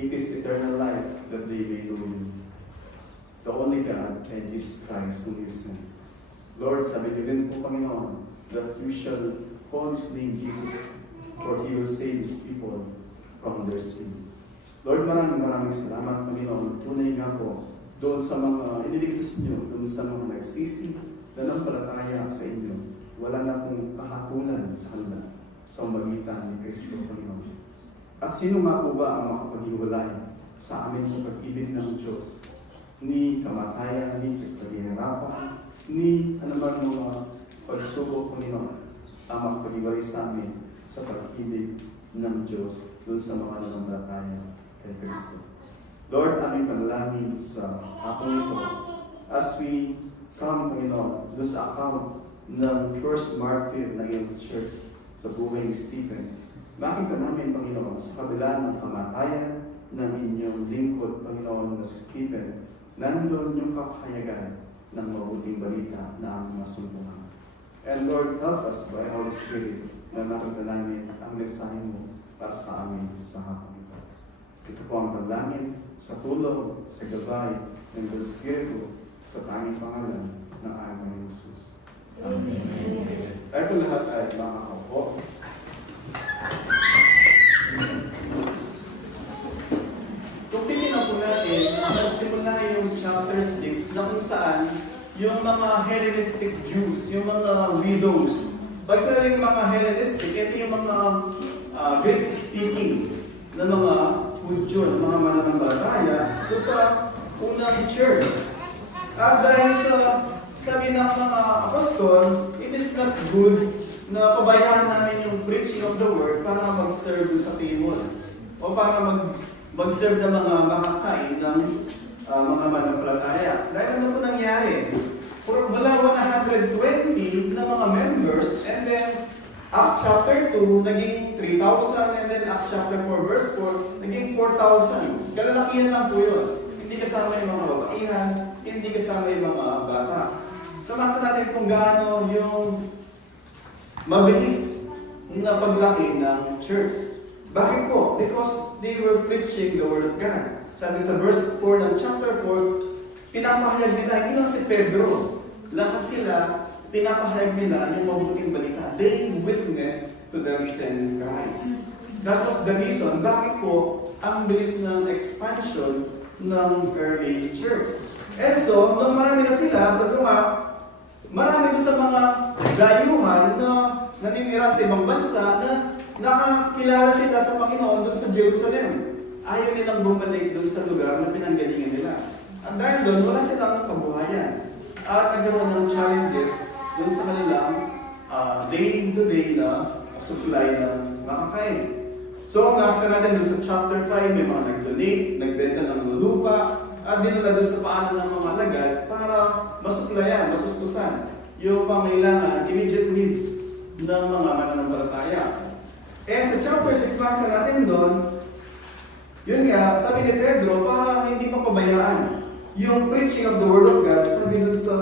It is eternal life that they may know you, the only God, and Jesus Christ whom you sent. Lord, sabi niyo din po, Panginoon, that you shall call His name Jesus, for He will save His people from their sin. Lord, maraming salamat, Panginoon. Tunay nga po, doon sa mga iniligtas niyo, doon sa mga nagsisi, nanampalataya sa inyo, wala na pong kahapunan sa kanila sa magitan ni Kristo, Panginoon. At sino nga po ba ang makapaghiwalay sa amin sa pag-ibig ng Diyos? Ni kamatayan, ni paghihirapan, ni anumang mga pagsubok, Panginoon, ang makapaghiwalay sa amin sa pag-ibig ng Diyos doon sa mga nananampalataya kay Kristo. Lord, aming panalangin sa akong ito as we come, Panginoon, doon sa account ng first martyr ng iyong church sa buhay ni Stephen. Makita namin, Panginoon, sa kabila ng kamatayan ng inyong lingkod, Panginoon, na si Stephen, nandun yung kapahayagan ng mabuting balita na ang masuntungan. And Lord, help us by Holy Spirit na makita namin ang mensahe mo para sa amin sa hapon ito. Ito po ang panalangin sa tulong, sa gabay ng Espiritu sa tanging pangalan ng aming Jesus. Amen. Tayo po lahat ay makakaupo. Kung titignan po natin, nagsimula yung chapter 6 na kung saan yung mga Hellenistic Jews, yung mga widows. Pag sa yung mga Hellenistic, ito yung mga Greek-speaking na mga Hudyo, na mga mananampalataya doon sa unang church. At dahil sa sabi ng mga apostol, it is not good na pabayaan namin yung preaching of the word para mag-serve sa table o para mag-serve ng mga makakain ng mga mananampalataya. Dahil ano po nangyari? Wala 120 na mga members, and then Acts chapter 2, naging 3,000, and then Acts chapter 4, verse 4, naging 4,000. Kalalakihan lang po yun. Hindi kasama yung mga babaihan, hindi kasama yung mga bata. So makita natin kung gaano yung mabilis na paglaki ng church. Bakit po? Because they were preaching the Word of God. Sabi sa verse 4 ng chapter 4, pinapahayag nila, hindi lang si Pedro. Lahat sila, pinapahayag nila yung mabuting balita. They witnessed to the risen Christ. That was the reason bakit po ang bilis ng expansion ng early church. And so, nung marami na sila, sabi nga, marami sa mga dayuhan na naninirahan sa ibang bansa na nakakilala sila sa Panginoon doon sa Jerusalem. Ayaw nilang bumalik doon sa lugar na pinanggalingan nila. At dahil doon, wala silang kabuhayan. At nagkaroon ng challenges doon sa kanilang day-to-day na supply ng makakain. So, nakita natin doon sa chapter 5, may mga nag-donate, nagbenta ng lupa, at dinala doon sa paanan ng mga alagad para masuklayan, mapuskusan yung pangailangan, immediate needs ng mga mananampalataya. Eh sa chapter 6, makita natin doon, yun nga, sabi ni Pedro, para hindi pa pabayaan yung preaching of the Word of God. Sabi doon sa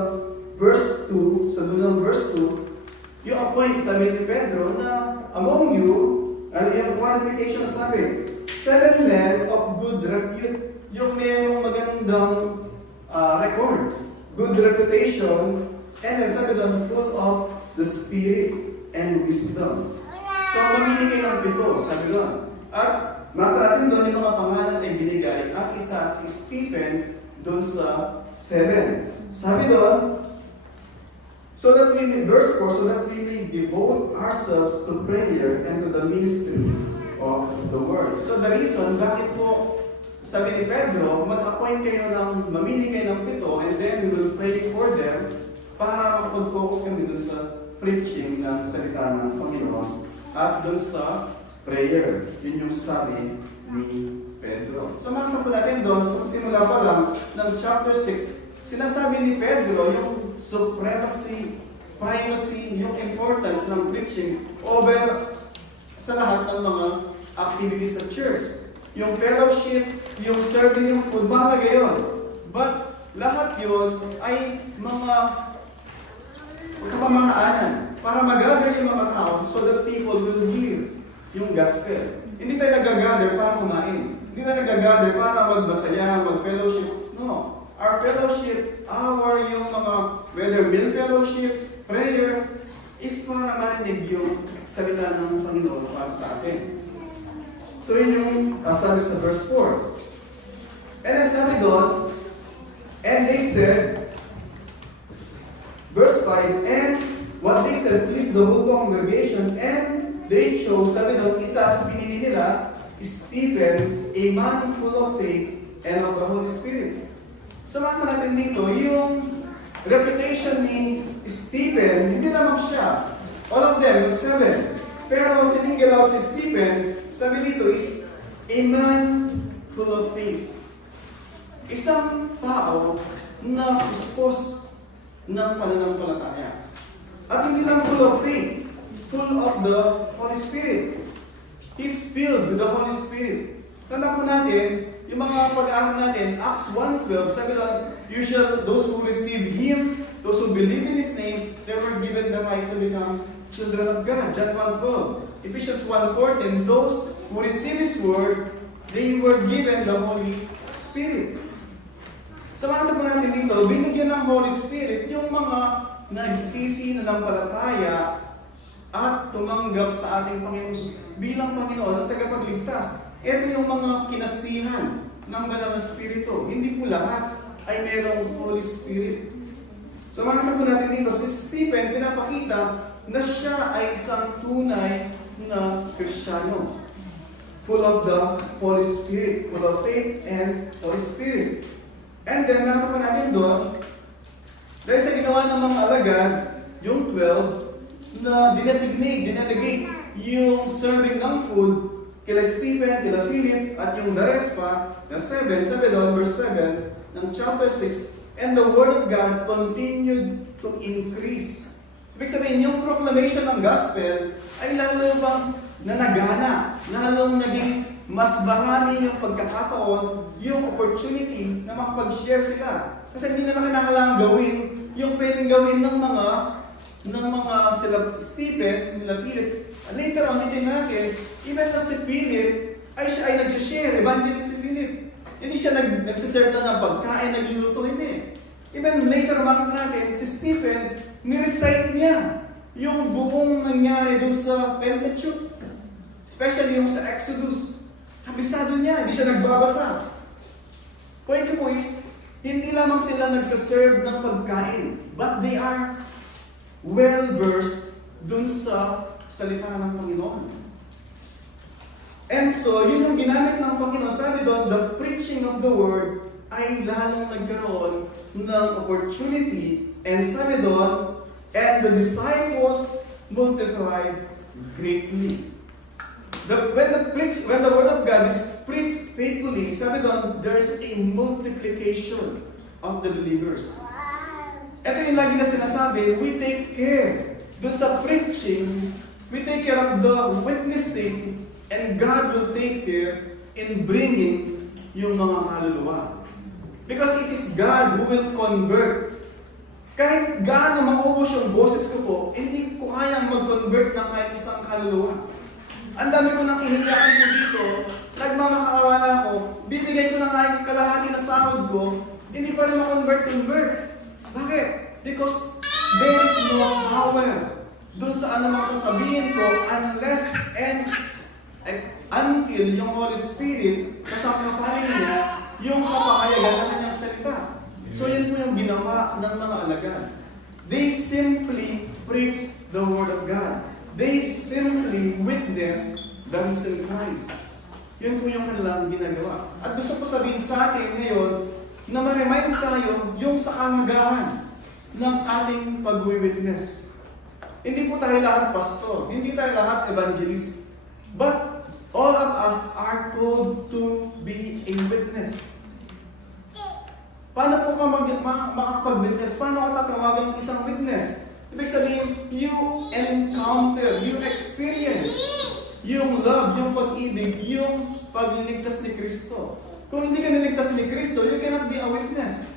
verse 2, sa doon ng verse 2, yung appoint, sabi ni Pedro, na among you, ano yung qualification sabi, 7 men of good repute, yung mayroong magandang record, good reputation, and then sabi doon, full of the Spirit and wisdom. So, mamili kayo ng 7, sabi doon. At makita natin doon yung mga pangalan ay binigay, at isa si Stephen doon sa 7. Sabi doon, so that we may, verse 4, so that we may devote ourselves to prayer and to the ministry of the word. So the reason, bakit po, sabi ni Pedro, mag-appoint kayo ng, mamili kayo ng 7, and then we will pray for them para makapag-focus kami dun sa preaching ng salita ng Panginoon at dun sa prayer. Yun yung sabi ni Pedro. So makita po natin doon, sa simula pa lang ng chapter 6, sinasabi ni Pedro yung supremacy, primacy, yung importance ng preaching over sa lahat ng mga activities sa church. Yung fellowship, yung serving, yung food, mahalaga yun. But lahat yun ay mga kapamahaanan para mag-gather yung mga tao so that people will hear yung gospel. Hindi tayo nag-gather para kumain. Hindi na nag-gather para magbasaya, mag-fellowship. No. Our fellowship, yung mga, whether meal fellowship, prayer, is para marinig yung salita ng Panginoon para sa atin. So yun yung sabi sa verse 4. And then sabi doon, and they said, verse 5, and what they said pleased the whole congregation, and they chose, sabi doon, isa sa pinili nila, Stephen, a man full of faith and of the Holy Spirit. So makita natin dito, yung reputation ni Stephen, hindi lamang siya. All of them, 7. Pero siningil out si Stephen, sabi dito is, a man full of faith. Isang tao na puspos ng pananampalataya. At hindi lang full of faith, full of the Holy Spirit. He's filled with the Holy Spirit. Tanda po natin, yung mga pag-aaral natin, Acts 1:12, sabi lang, those who receive Him, those who believe in His name, they were given the right to become children of God. John 1:12. Ephesians 1:14, those who receive His word, they were given the Holy Spirit. So makita po natin dito, binigyan ng Holy Spirit yung mga nagsisi na nampalataya at tumanggap sa ating Panginoon bilang Panginoon at tagapagligtas. Ito yung mga kinasihan ng Banal na Espiritu. Hindi po lahat ay mayroong Holy Spirit. So makita po natin dito, si Stephen, pinapakita na siya ay isang tunay na Kristiyano. Full of the Holy Spirit, full of faith and Holy Spirit. And then, nakita pa natin doon, dahil sa ginawa ng mga alagad, yung 12, na dinelagate yung serving ng food kila Stephen, kila Philip, at yung the rest pa, na 7 doon, verse 7, ng chapter 6, and the word of God continued to increase. Ibig sabihin, yung proclamation ng gospel ay lalo bang nanagana, lalong naging mas marami yung pagkakataon, yung opportunity na makapag-share sila. Kasi hindi na kailangan gawin yung pwedeng gawin ng mga sila Stephen, nila Philip. Later on, hindi natin, even na si Philip, siya ay nag-share, evangelist si Philip. Hindi siya nagsiserve na ng pagkain, nagluluto, hindi. Even later, makita natin, si Stephen, ni-recite niya yung buong nangyari doon sa Pentateuch. Especially yung sa Exodus. Kabisado niya, hindi siya nagbabasa. Point ko po is, hindi lamang sila nagsaserve ng pagkain, but they are well-versed dun sa salita ng Panginoon. And so, yun yung ginamit ng Panginoon. Sabi doon, the preaching of the word ay lalong nagkaroon ng opportunity. And sabi doon, and the disciples multiplied greatly. When the word of God is preached faithfully, sabi doon, there's a multiplication of the believers. Ito yung lagi na sinasabi, we take care doon sa preaching, we take care of the witnessing, and God will take care in bringing yung mga kaluluwa. Because it is God who will convert. Kahit gaano maubos yung boses ko po, hindi ko kayang mag-convert ng kahit isang kaluluwa. Ang dami ko nang iniyakan ko dito, nagmamakaawa na ako, bibigay ko na kahit kalahati na sahod ko, hindi pa rin ma-convert. Bakit? Because there is no power doon sa anumang sasabihin ko unless and until yung Holy Spirit kasama pa rin niya yung kapahayagan sa kanyang salita. So yan po yung ginawa ng mga alagad. They simply preach the Word of God. They simply witness the risen Christ. Yun po yung kanilang ginagawa. At gusto ko sabihin sa atin ngayon na ma-remind tayo yung sa kahalagahan ng ating pag-witness. Hindi po tayo lahat pastor, hindi tayo lahat evangelist. But all of us are called to be a witness. Paano po ka makakapag-witness? Paano ka tatawagan ng isang witness? Ibig sabihin, you encounter, you experience yung love, yung pag-ibig, yung pagliligtas ni Kristo. Kung hindi ka niligtas ni Kristo, you cannot be a witness.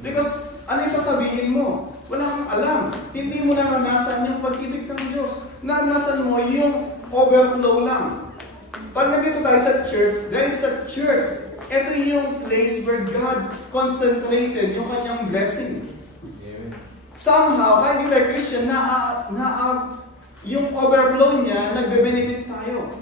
Because ano yung sasabihin mo? Wala kang alam. Hindi mo naranasan yung pag-ibig ng Diyos. Naranasan mo yung overflow lang. pag nandito tayo sa church, dahil sa church, ito yung place where God concentrated yung kanyang blessing. Somehow, kahit hindi tayo Christian, yung overflow niya, nagbe-benefit tayo.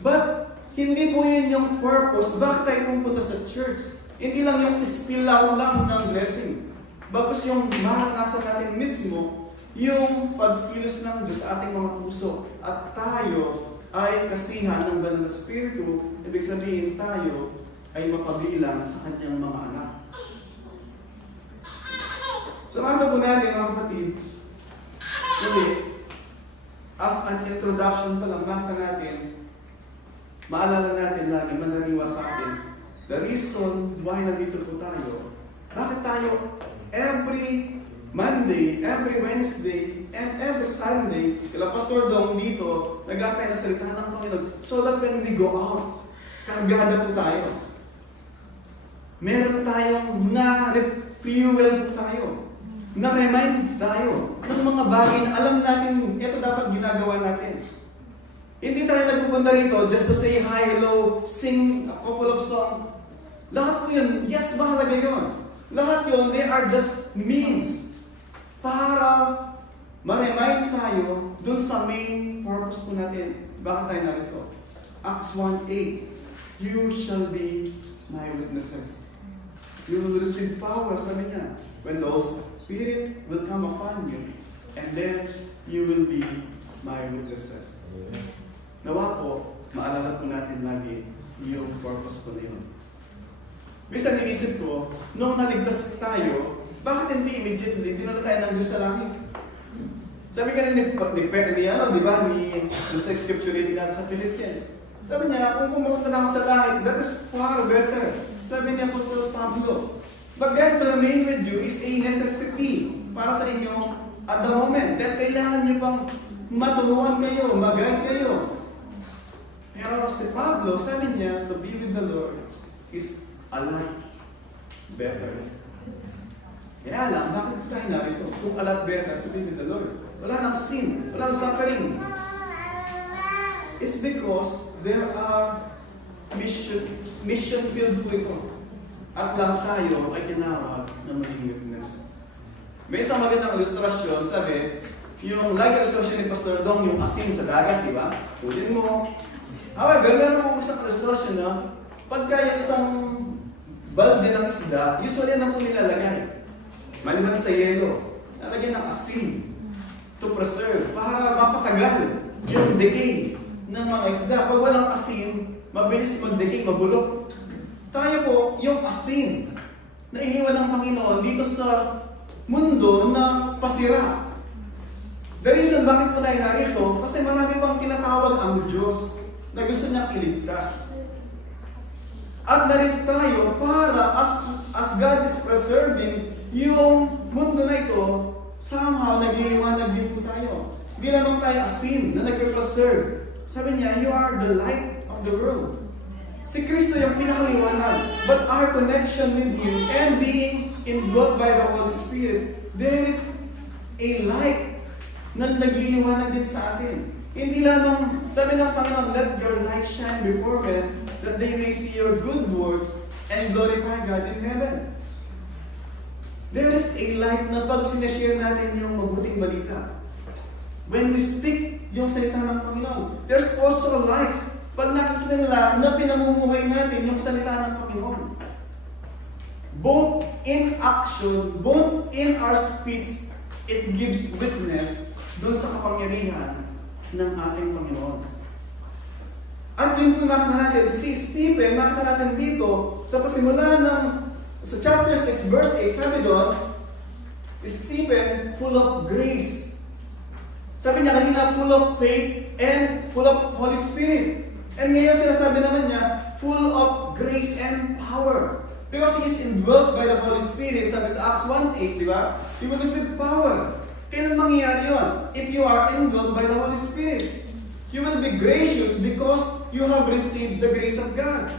But, hindi po yun yung purpose. Bakit tayo pumunta sa church? Hindi lang yung spill out lang ng blessing. Bagkus yung maranasan natin mismo, yung pagkilos ng Diyos sa ating mga puso. At tayo ay kasihan ng banal na Espiritu, ibig sabihin tayo ay mapabilang sa kanyang mga anak. So, ano po natin mga kapatid? Hindi. As an introduction pa lang, makita natin, maalala natin lagi, mananiwa sa atin, the reason why nandito po tayo, bakit tayo every Monday, every Wednesday, and every Sunday, kila Pastor Dong dito, nagkakaya na salitahan ng Panginoon, so that when we go out, kargada po tayo. Meron tayong na-refuel po tayo. Na-remind tayo ng mga bagay na alam natin, ito dapat ginagawa natin. Hindi tayo nagpupunta rito just to say hi, hello, sing a couple of songs. Lahat po yun, yes, mahalaga yun. Lahat yun, they are just means para ma-remind tayo dun sa main purpose po natin. Bakit tayo narito? Acts 1:8, you shall be my witnesses. You will receive power, sabi niya, when the Holy Spirit will come upon you, and then you will be my witnesses. Nawa po, maalala po natin lagi yung purpose po na yun. Bisan inisip ko, nung naligtas tayo, bakit hindi immediately dinala tayo ng Diyos sa langit? Sabi ka ni sa scripture reading sa Philippians. Sabi niya, kung pumunta na ako sa langit, that is far better. Sabi niya po sa Pablo, but then to remain with you is a necessity para sa inyo at the moment. Dahil kailangan niyo pang matulungan kayo, magaling kayo. Pero si Pablo, sabi niya, to be with the Lord is a lot better. Kaya lang, bakit tayo narito? Kung a lot better to be with the Lord. Wala nang sin, wala nang suffering. It's because there are mission field po ito. At lahat tayo ay tinawag na maging witness. May isang magandang ilustrasyon, sabi, yung lagi ilustrasyon ni Pastor Dong, yung asin sa dagat, di ba? Pulin mo. However, meron akong isang ilustrasyon na pagka yung isang balde ng isda, usually na po nilalagay. Maliban sa yelo, lalagyan ng asin to preserve, para mapatagal yung decay ng mga isda. Pag walang asin, mabilis mag-decay, mabulok. Tayo po, yung asin na iniwan ng Panginoon dito sa mundo na pasira. The reason bakit po tayo narito, kasi marami pang tinatawag ang Diyos na gusto niyang iligtas. At narito tayo para as God is preserving yung mundo na ito, somehow nagliliwanag din po tayo. Hindi naman tayo asin na nagpe-preserve. Sabi niya, you are the light of the world. Si Kristo yung pinakaliwanag. But our connection with Him and being indwelt by the Holy Spirit, there is a light na nagliliwanag din sa atin. Hindi lamang, sabi ng Panginoon, let your light shine before men, that they may see your good works and glorify God in heaven. There is a light na pag sinashare natin yung mabuting balita. When we speak yung salita ng Panginoon, there's also a light pag nakikita nila na pinamumuhay natin yung salita ng Panginoon. Both in action, both in our speech, it gives witness doon sa kapangyarihan ng ating Panginoon. At yun po makita natin, si Stephen, makita natin dito sa pasimula ng sa chapter 6, verse 8, sabi doon, Stephen, full of grace. Sabi niya kanina, full of faith and full of Holy Spirit. And ngayon sinasabi naman niya, full of grace and power. Because he is indwelt by the Holy Spirit. Sabi sa Acts 1:8, di ba? You will receive power. Kailan mangyayari yun? If you are indwelt by the Holy Spirit. You will be gracious because you have received the grace of God.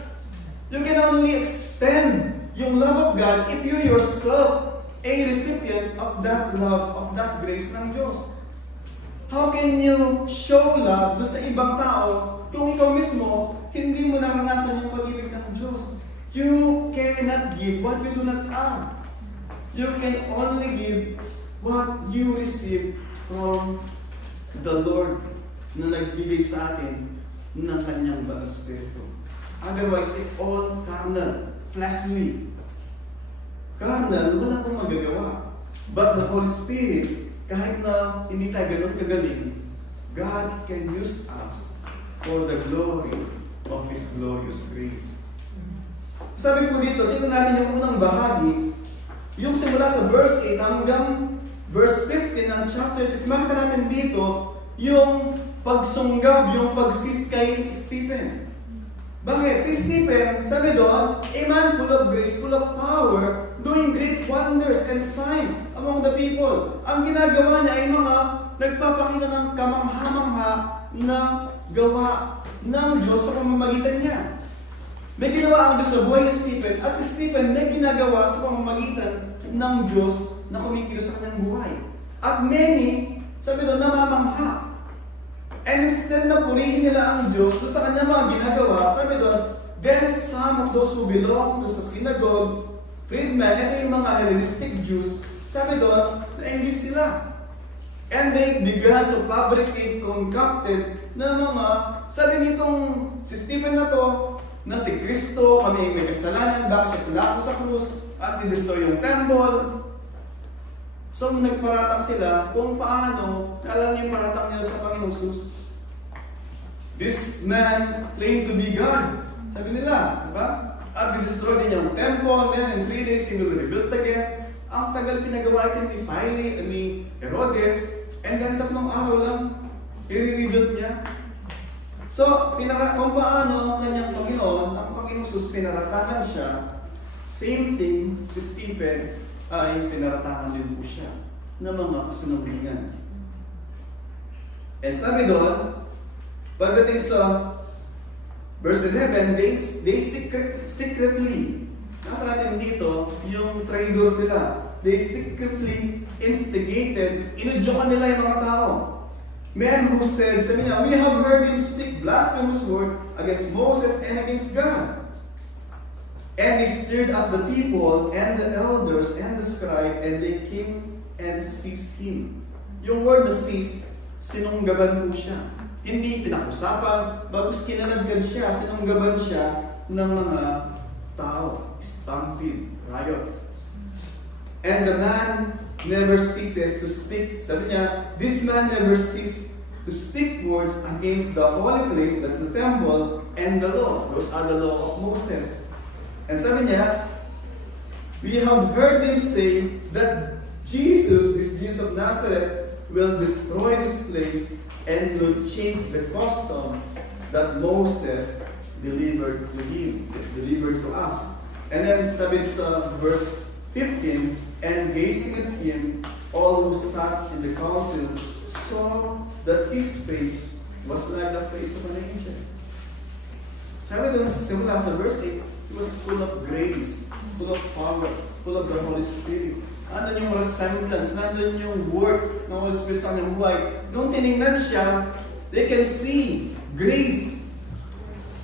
You can only extend yung love of God if you yourself a recipient of that love, of that grace ng Diyos. How can you show love doon sa ibang tao kung ikaw mismo hindi mo naranasan yung pag-ibig ng Diyos? You cannot give what you do not have. You can only give what you receive from the Lord na nagbigay sa atin ng Kanyang Banal Espiritu. Otherwise, it's all carnal, fleshly. Carnal, wala kang magagawa. But the Holy Spirit, kahit na hindi tayo ganun kagaling, God can use us for the glory of His glorious grace. Sabi po dito natin yung unang bahagi, yung simula sa verse 8 hanggang verse 15 ng chapter 6, makita natin dito yung pagsunggab, yung pagsis kay Stephen. Bakit? Si Stephen, sabi doon, a man full of grace, full of power, doing great wonders and signs among the people. Ang ginagawa niya ay mga nagpapakita ng kamangha-mangha na gawa ng Diyos sa pamamagitan niya. May ginawa ang Diyos sa buhay ni Stephen, at si Stephen may ginagawa sa pamamagitan ng Diyos na kumikilos sa kanyang buhay. At many, sabi doon, namamangha. And instead na purihin nila ang Diyos sa kanyang mga ginagawa, sabi doon, then some of those who belong to sa synagogue, freedmen, ito yung mga Hellenistic Jews, sabi doon, nainggit sila. And they began to fabricate, concocted na mga, sabi nitong si Stephen na to, na si Kristo, kami may kasalanan, bakit siya tulako sa krus, at i-destroy yung temple. So, nagparatang sila kung paano, alam niyo yung paratang nila sa Panginoong Jesus. This man claimed to be God. Sabi nila, diba? At i-destroy din yung temple, then in 3 days, he will rebuild again. Ang tagal pinagawa ito ni Pilate, ni Herodes, and then 3 araw lang, i-rebuild niya. So, kung paano ang kanyang Panginoon, ang Panginoong Jesus, pinaratangan siya, same thing, si Stephen, ay pinaratangan din po siya ng mga kasinungalingan. And sabi doon, pagdating sa verse 11, they secretly, nakita natin dito, yung traitor sila, they secretly instigated, inudyokan nila yung mga tao. Men who said, sabi niya, we have heard him speak blasphemous word against Moses and against God. And they stirred up the people and the elders and the scribe, and they came and seized him. Yung word na seize, sinunggaban po siya. Hindi pinakusapan, bagus kinalagyan siya, sinunggaban siya ng mga tao. Stampede, riot. And the man never ceases to speak. Sabi niya, this man never ceases to speak words against the holy place, that's the temple, and the law. Those are the law of Moses. And sabi niya, we have heard him say that Jesus, this Jesus of Nazareth, will destroy this place and will change the custom that Moses delivered to him, delivered to us. And then sabi sa verse 15, and gazing at him, all who sat in the council saw that his face was like the face of an angel. Sabi doon, simula sa verse 8, he was full of grace, full of power, full of the Holy Spirit. Nandun yung resemblance, nandun yung work ng Holy Spirit sa kanyang buhay. Nung tinignan siya, they can see grace.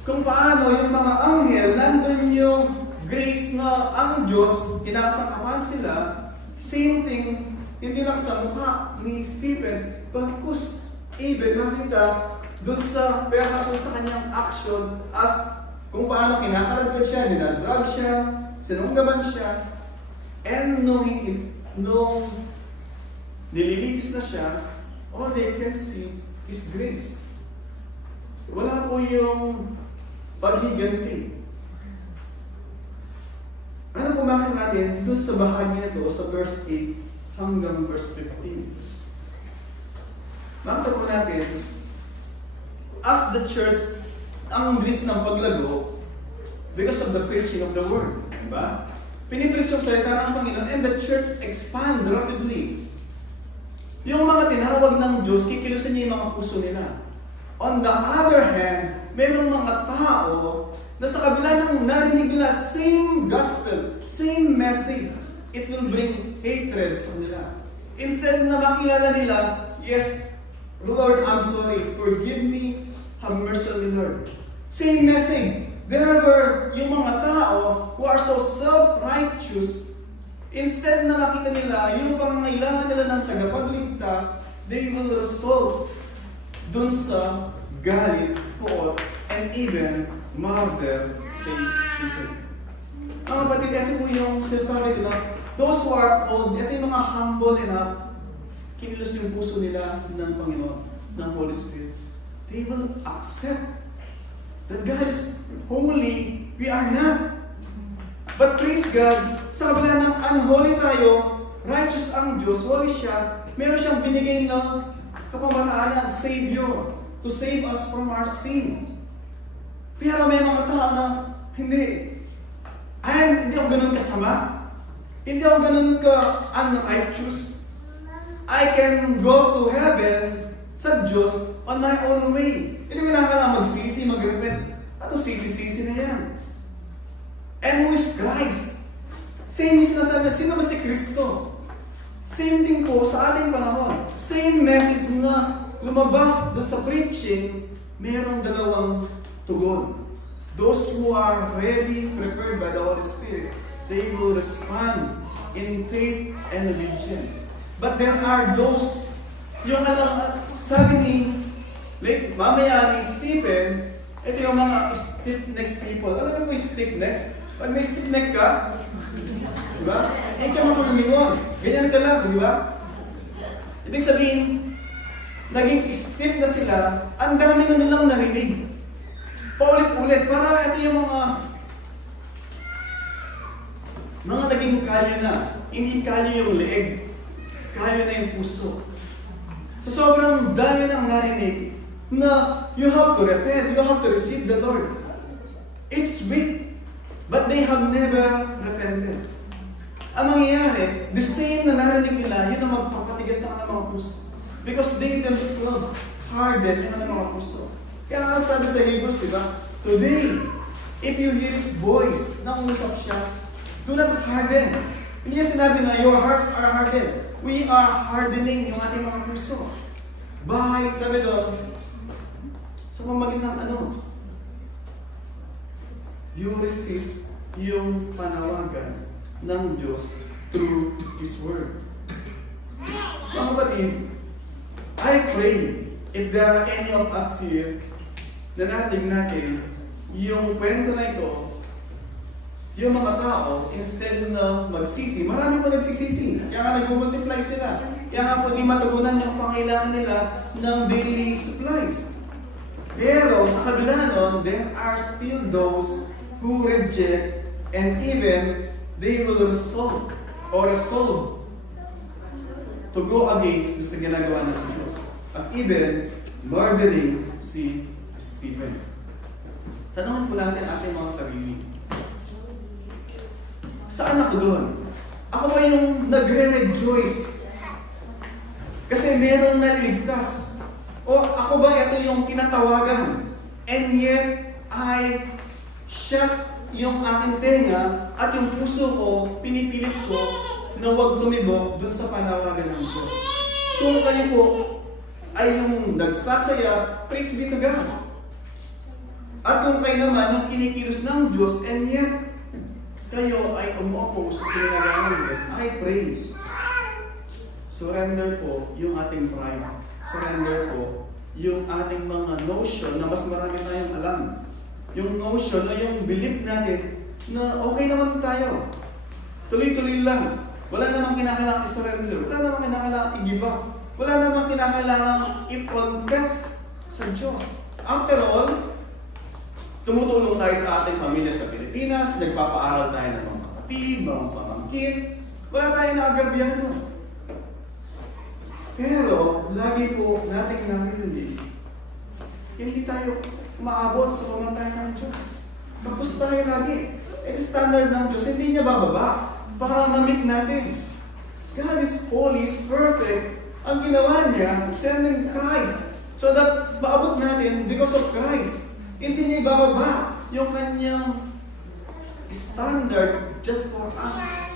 Kung paano yung mga anghel, nandun yung grace na ang Diyos, kinakasangkapan sila, same thing, hindi lang sa mukha ni Stephen, pagkus, even makita doon sa perhaps sa kanyang action as kung paano kinakaragad siya, dinadrag siya, sinunggaban siya, and nung nililitis na siya, all they can see is grace. Wala po yung paghiganti. Ano po bakit natin doon sa bahagi nito, sa verse 8 hanggang verse 15? Makita po natin, as the church, ang bilis ng paglago because of the preaching of the word. Diba? Pinipreach yung salita ng Panginoon and the church expand rapidly. Yung mga tinawag ng Diyos, kikilusin niya yung mga puso nila. On the other hand, mayroong mga tao na sa kabila ng narinig nila, same gospel, same message, it will bring hatred sa nila. Instead na makilala nila, yes, Lord, I'm sorry. Forgive me. Have mercy on me, Lord. Same message. There were yung mga tao who are so self-righteous, instead na makita nila yung pangangailangan nila ng tagapagligtas, they will result dun sa galit, poot, and even murder kay Stephen. Mga kapatid, ito po yung sinasabi nila, those who are called, ito yung mga humble enough, kinilos yung puso nila ng Panginoon, ng Holy Spirit. They will accept that God is holy, we are not. But praise God, sa kabila ng unholy tayo, righteous ang Diyos, holy siya, meron siyang binigay na kapamalaan, Savior, to save us from our sin. Pero may mga tao na, hindi ako ganun kasama. Hindi ako ganun ka unrighteous. I can go to heaven sa Diyos on my own way. Hindi ko na kailangan magsisi, mag-repent. Ano sisi-sisi na yan? And who is Christ? Same yung sinasabi, sino ba si Kristo? Same thing po sa ating panahon. Same message na lumabas doon sa preaching, mayroong dalawang tugon. Those who are ready, prepared by the Holy Spirit, they will respond in faith and obedience. But there are those, yung sabi ni, like, mamaya ni Stephen, ito yung mga stiff-neck people. Alam mo yung stiff-neck? Pag may stiff-neck ka, di ba? Hindi ka makulimingon. Ganyan ka lang, di ba? Ibig sabihin, naging stiff na sila, ang dami na nilang narinig. Paulit-ulit, para ito yung mga naging kalyo na. Hindi kalyo yung leeg, kalyo na yung puso. Sa sobrang dami ng narinig, na you have to repent, you have to receive the Lord. It's weak, but they have never repented. Ang mangyayari, the same na narinig nila, yun ang magpapatigas sa kanilang mga puso. Because they themselves harden yung kanilang mga puso. Kaya nga sabi sa Hebrews, diba? Today, if you hear His voice, nangusap siya, do not harden. Hindi niya sinabi na your hearts are hardened. We are hardening yung ating mga puso. Bahay, sabi doon, sa pamagitan ng ano? You resist yung panawagan ng Diyos through His Word. Mga kapatid, I pray if there are any of us here na natin yung kwento na ito, yung mga tao, instead na magsisi, marami pa nagsisisi. Kaya nga nag-multiply sila. Kaya nga po di matugunan yung pangailangan nila ng daily supplies. Pero sa kabila nun, there are still those who reject and even they will resolve to go against sa ginagawa ng Diyos. At even murdering si Stephen. Tanungin po natin ating mga sarili. Saan ako doon? Ako ba yung nagre-rejoice? Kasi merong naliligtas. O ako ba ito yung kinatawagan? And yet, I shut yung aking tenga at yung puso ko, pinipilit ko na huwag lumibok dun sa panawagan ng Diyos. Kung kayo po ay yung nagsasaya, praise be to God. At kung kayo naman yung kinikilos ng Diyos, and yet, kayo ay umuopo sa sinagawa ng Diyos, I pray. Surrender po yung ating pride. Surrender po yung ating mga notion na mas marami tayong alam. Yung notion na yung belief natin na okay naman tayo. Tuloy-tuloy lang. Wala namang kinakailangan i-surrender. Wala namang kinakailangan i-give up. Wala namang kinakailangan i-confess sa Diyos. After all, tumutulong tayo sa ating pamilya sa Pilipinas, nagpapaaral tayo ng mga kapatid, mga pamangkin. Wala tayong naagabihan doon. Pero, lagi po nating narinig, hindi tayo umaabot sa pamantayan ng Diyos. Tapos tayo lagi. Standard ng Diyos, hindi niya bababa para ma-meet natin. God is holy, is perfect. Ang ginawa niya, sending Christ so that maabot natin because of Christ. Hindi niya ibababa yung kanyang standard just for us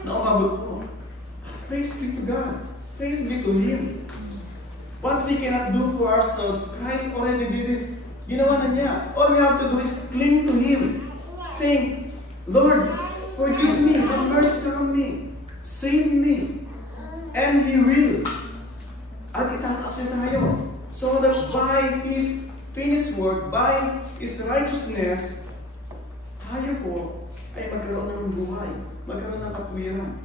na umabot po. Praise be to God. Praise be to Him. What we cannot do for ourselves, Christ already did it. Ginawa na niya. All we have to do is cling to Him. Saying, Lord, forgive me, have mercy on me, save me. And He will. At itataas niya tayo. So that by His finished work, by His righteousness, tayo po ay magkaroon ng buhay, magkaroon ng katwiran.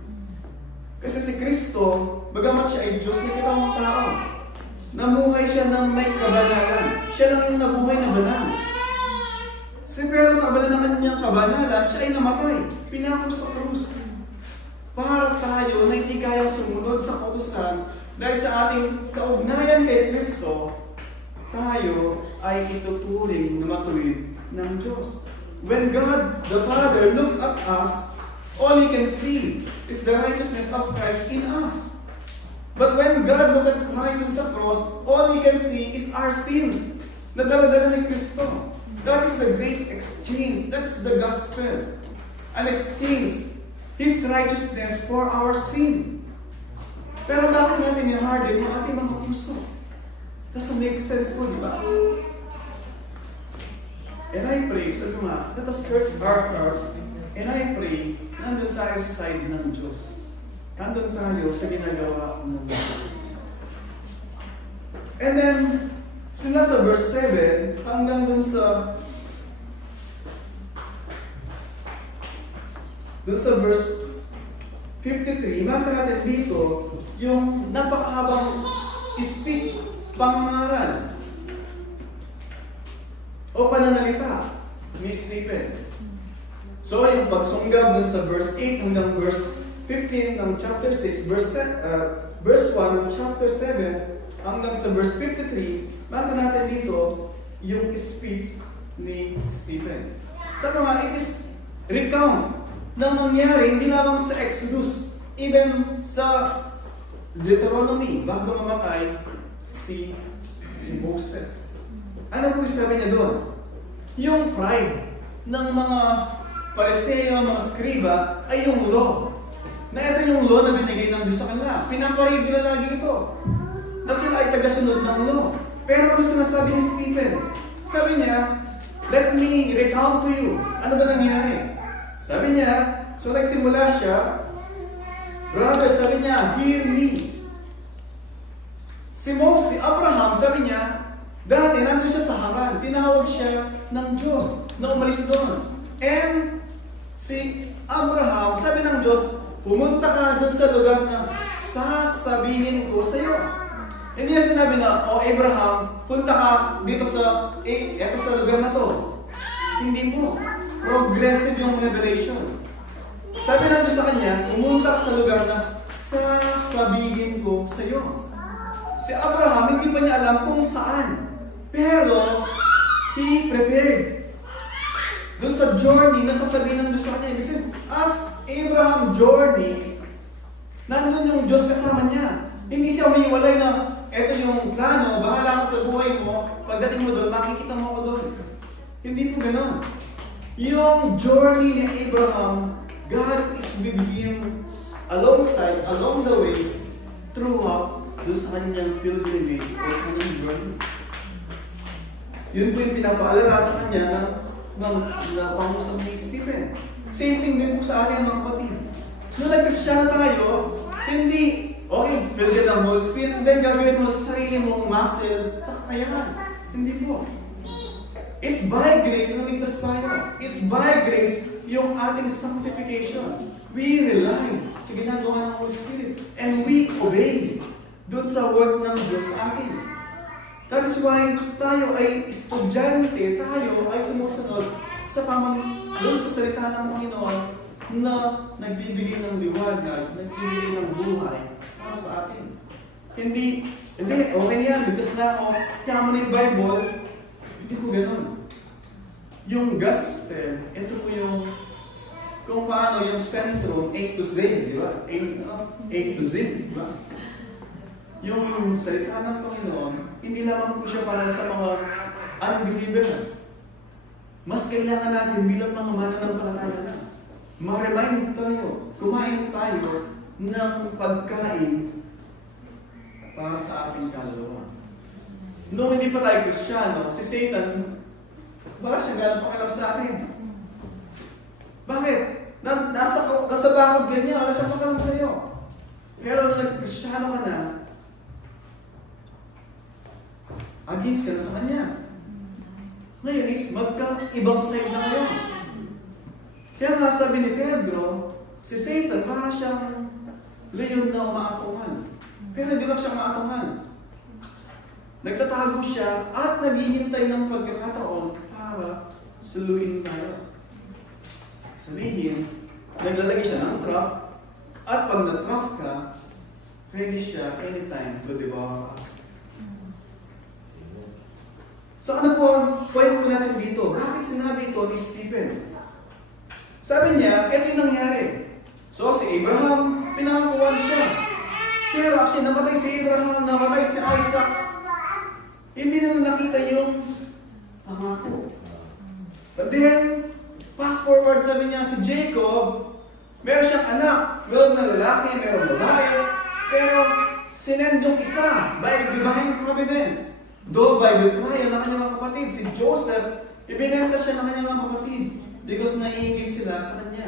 Kasi si Kristo, bagamat siya ay Diyos, nakitang tao. Namuhay siya ng may kabanalan. Siya lang yung nabuhay na banal. Pero sa kabala naman niyang kabanalan, siya ay namatay. Pinako sa krus. Para tayo na hindi kayang sumunod sa kautusan dahil sa ating kaugnayan kay Kristo, tayo ay ituturing na matuwid ng Diyos. When God the Father looked at us, all He can see is the righteousness of Christ in us. But when God looked at Christ on the cross, all He can see is our sins na dala-dala ni Kristo. That is the great exchange. That's the gospel. An exchange. His righteousness for our sin. Pero bakit natin i-harden yung ating mga puso? Doesn't make sense po, di ba? And I pray, sabi ko nga, let us search our hearts, and I pray, nandun tayo sa side ng Diyos. Nandun tayo sa ginagawa ng Diyos. And then, sila sa verse 7, hanggang dun sa verse 53, makita natin dito yung napakahabang speech, pangangaral o pananalita ni Stephen. So, yung pagsunggab dun sa verse 8 hanggang verse 15 ng chapter 6, verse 1 ng chapter 7 hanggang sa verse 53, makita natin dito yung speech ni Stephen. Sabi nga, it is recount na nangyari hindi lamang sa Exodus, even sa Deuteronomy, bago mamatay si Moses. Ano po sabi niya doon? Yung pride ng mga Pariseo, mga skriba, ay yung law. Na ito yung law na binigay ng Diyos sa kanila. Pinaparig nila lagi ito. Na sila ay tagasunod ng law. Pero ano sinasabi ni Stephen? Sabi niya, let me recount to you. Ano ba nangyari? Sabi niya, so nagsimula siya, brother, sabi niya, hear me. Si Abraham, sabi niya, dati nandun siya sa Haran, tinawag siya ng Diyos na umalis doon. And si Abraham, sabi ng Diyos, pumunta ka doon sa lugar na sasabihin ko sa iyo. Hindi niya sinabi na, Abraham, punta ka dito eto sa lugar na to. Hindi mo. Progressive yung revelation. Sabi ng Diyos sa kanya, pumunta ka sa lugar na sasabihin ko sa iyo. Si Abraham, hindi pa niya alam kung saan. Pero, he prepared. Doon sa journey na sasabihin ng Diyos sa kanya. Ibig sabihin, as Abraham journey, nandun yung Diyos kasama niya. Hindi siya umiwalay na, eto yung plano, bahala ako sa buhay mo, pagdating mo doon, makikita mo ako doon. Hindi po gano'n. Yung journey ni Abraham, God is with him alongside, along the way, throughout doon sa kanyang pilgrimage o sa kanyang journey. Yun po yung pinapaalala sa kanya ng pangusap ni Stephen. Same thing din po sa akin mga kapatid. Nung nag-Christian tayo, hindi, okay, filled with the Holy Spirit, and then gagawin mo sa sarili mong muscle sa kakayahan. Hindi po. It's by grace na ligtas tayo. It's by grace yung ating sanctification. We rely sa ginagawa ng Holy Spirit. And we obey doon sa word ng Diyos sa atin. That is why tayo ay estudyante, tayo ay sumusunod sa doon sa salita ng Panginoon na nagbibigay ng liwanag, nagbibigay ng buhay para sa atin. Hindi, okay yan, because na ako, kaya mo na yung Bible, hindi ko gano'n. Yung gospel, ito po yung kung paano yung sentrum A to Z, di ba? A to Z, di ba? Yung salita ng Panginoon, hindi lamang po siya para sa mga unbeliever. Mas kailangan natin bilang mga mananampalataya na ma-remind tayo, kumain tayo ng pagkain para sa ating kaluluwa. nung hindi pa tayo Kristiyano, si Satan, wala siya gano'ng pakialam sa atin. Bakit? Nasa bakod ganyan, wala siyang pakialam sa iyo. Pero nung nag-Kristiyano ka na, against ka na sa kanya. Ngayon is magka-ibang side na kayo. Kaya nga sabi ni Pedro, si Satan para siyang leon na umaatungan. Pero hindi lang siya umaatungan. Nagtatago siya at naghihintay ng pagkakataon para suluin tayo. Sabihin, naglalagay siya ng trap at pag na-trap ka, ready siya anytime to devour us. So ano po ang point po natin dito? Bakit sinabi ito ni Stephen? Sabi niya, ito yung nangyari. So si Abraham, pinangakuan siya. Pero actually, namatay si Abraham, namatay si Isaac. Hindi na nakita yung pangako. But then, fast forward, sabi niya, si Jacob, meron siyang anak. Meron na lalaki, meron babae. Pero sinend yung isa by divine providence. Though by betrayal ng kanyang mga kapatid, si Joseph, ibinenta siya ng kanyang mga kapatid because naiingit sila sa kanya.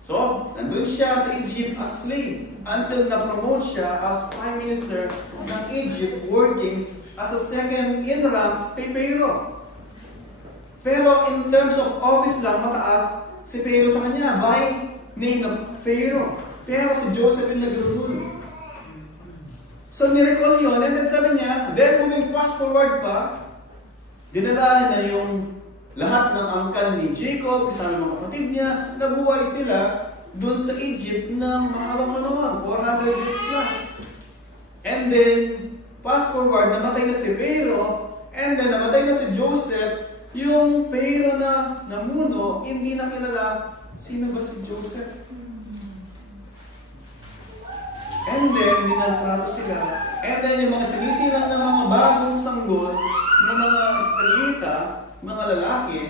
So, nandun siya sa Egypt as slave until na-promote siya as Prime Minister ng Egypt working as a second in rank kay Pharaoh. Pero in terms of office lang, mataas si Pharaoh sa kanya by name ng Pharaoh. Pero si Joseph yung nag-rule. So, nirecall yun, and then sabi niya, then moving fast forward pa, dinala niya yung lahat ng angkan ni Jacob, kasama mga kapatid niya, nabuhay sila doon sa Egypt ng mahabang panahon, 400 years plus. And then, fast forward, namatay na si Pharaoh, and then namatay na si Joseph, yung Pharaoh na namuno, hindi na kilala, sino ba si Joseph? And then, minatrato sila. And then, yung mga sinisilang ng mga bagong sanggol, ng mga Israelita, mga lalaki,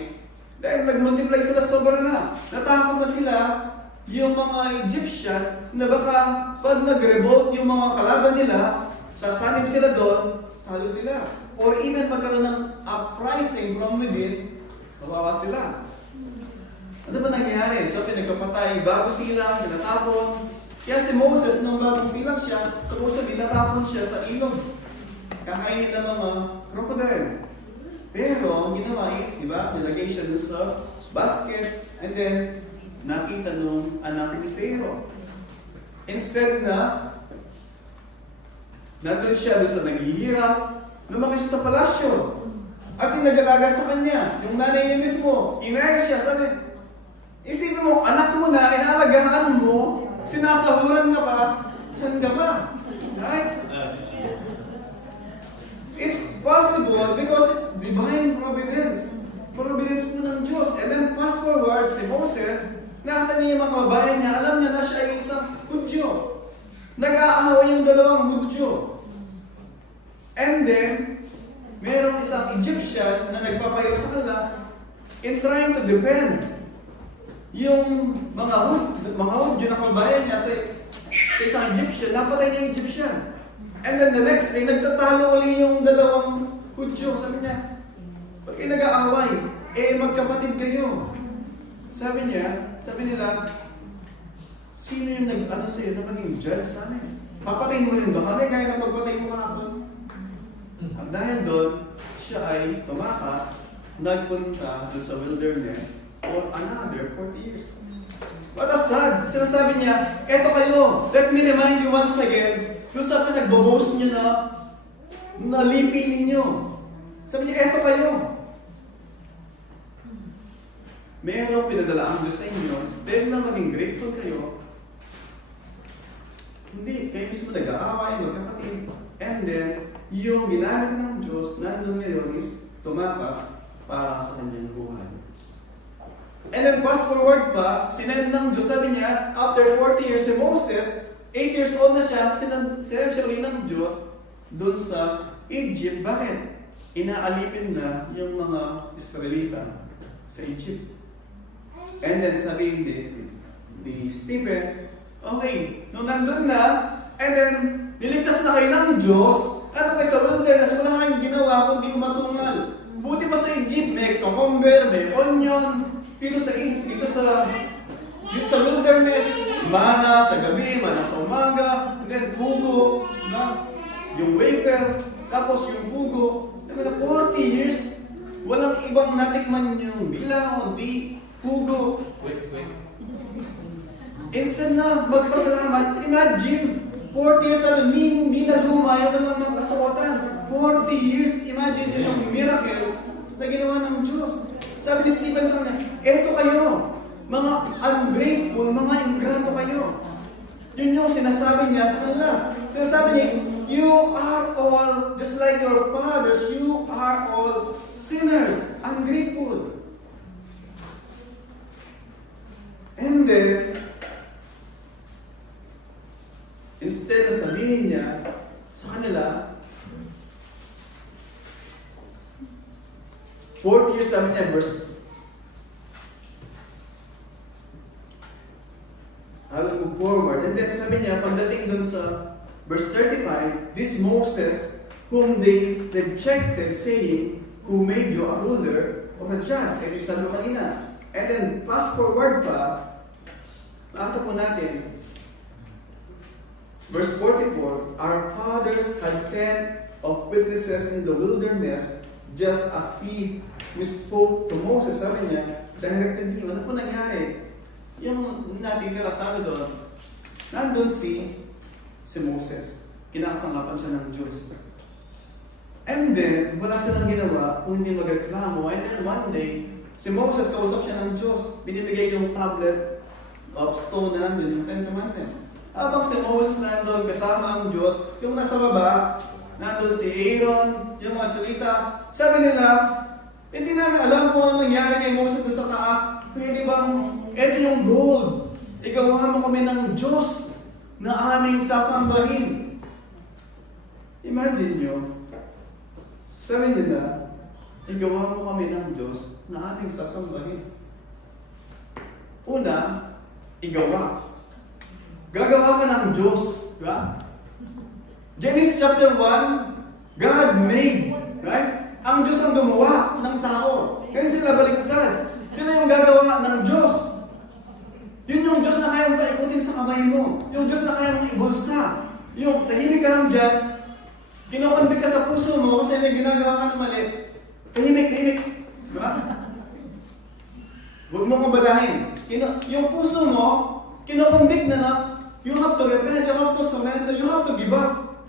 dahil nag-multiply sila sobra na. Natakot na sila yung mga Egyptian na baka pag nag-revolt yung mga kalaban nila, sasanib sila doon, talo sila. Or even magkaroon ng uprising from within, mawawa sila. Ano ba nangyari? So, pinagpapatay, bago silang, pinatapon. Kaya si Moses, nung bagong silang siya, supposed itatapon siya sa ilog. Kakainin ng mga crocodile. Pero, ang ginawa is, di ba, nilagay siya doon sa basket, and then, nakita nung anak ni Pharaoh. Instead na, nandun siya doon sa naghihirap, lumaki siya sa palasyo. At sinagalaga sa kanya, yung nanay niya mismo, inaya siya, sabi, isipin mo, anak mo na, inalagaan mo, sinasahuran ka pa, saan ka ba? Right? It's possible because it's divine providence. Providence po ng Diyos. And then fast forward, si Moses, nakita niya yung mga kababayan niya, alam niya na siya ay isang Hudyo. Nag-aaway yung dalawang Hudyo. And then, merong isang Egyptian na nagpapayag sa kanila in trying to defend yung mga Hudyo na kababayan niya sa isang Egyptian, napatay niya yung Egyptian. And then the next day, nagtatalo ulit yung dalawang Hudyo. Sabi niya, ba't kayo nag-aaway? Magkapatid kayo. Sabi nila, sino yung nag-ano sa'yo na maging judge sa amin? Papatayin mo rin ba kami kaya na pagpatay mo kahapon? At dahil doon, siya ay tumakas, nagpunta doon sa wilderness for another 40 years. What a sad! Sinasabi niya, eto kayo, let me remind you once again, yung sa pinagbo-boast nyo na nalipin ninyo. Sabi niya, eto kayo. Merong pinadala ang Diyos sa inyo, instead na maging grateful kayo, hindi, kayo mismo nag-aaway, magkakapatid. And then, yung ginamit ng Diyos, nandun ngayon is tumakas para sa kanyang buhay. And then, fast forward pa, sinend ng Diyos, sabi niya, after 40 years si Moses, 8 years old na siya, sinend siya rin ng Diyos doon sa Egypt. Bakit? Inaalipin na yung mga Israelita sa Egypt. And then sabi ni Stephen, okay, nung nandun na, and then niligtas na kayo ng Diyos, Ano kayo sa wilderness, wala kayong ginawa kundi umatungal. Buti pa sa Egypt, may cucumber, may onion. Dito sa wilderness, mana sa gabi, mana sa umaga, and then pugo, yung wafer, tapos yung pugo. 40 years, walang ibang natikman yung bilang, kundi pugo. Instead na magpasalamat, imagine, 40 years hindi na luma yung mga kasawatan. 40 years, imagine yung miracle na ginawa ng Diyos. Sabi ni Stephen sa kanya, eto kayo, mga ungrateful, mga ingrato kayo. Yun yung sinasabi niya sa kanila. Sinasabi niya is, you are all, just like your fathers, you are all sinners, ungrateful. And then, instead na sabihin niya sa kanila, 4th year, sabi niya, I will move forward. And then sabi niya, pagdating dun sa verse 35, this Moses, whom they rejected, saying, who made you a ruler or a judge. Kaya yung sabi kanina. And then, fast forward pa, maato po natin, verse 44, our fathers had 10 of witnesses in the wilderness, just as he spoke to Moses. Sabi niya, directed him. Ano po nangyari? Yung natitira sabi doon, nandun si Moses. Kinakasangkapan siya ng Diyos. And then, wala silang ginawa kung hindi magreklamo. And then one day, si Moses kausap siya ng Diyos. Binibigay yung tablet of stone na nandun, yung 10 Commandments. Habang si Moses nandun kasama ang Diyos, yung nasa baba, nandun si Aaron, yung mga salita. Sabi nila, hindi namin alam kung ano nangyari kay Moses sa taas. Pwede bang, eto yung gold. Igawa mo kami ng Diyos na aming sasambahin. Imagine nyo, sabi nila, igawa mo kami ng Diyos na ating sasambahin. Una, igawa. Gagawa ka ng Diyos. Diba? Genesis chapter 1, God made. Right? Ang Diyos ang gumawa ng tao. Kaya sila baliktad. Sila yung gagawa ng Diyos. Yun yung Diyos na kayang paikutin sa kamay mo. Yung Diyos na kayang ibulsa. Yung tahimik ka lang dyan, kinukonbit ka sa puso mo kasi may ginagawa ka ng mali. Tahimik. Diba? Huwag mo kabalahin. Yung puso mo, kinukonbit na you have to repent, you have to surrender, you have to give up.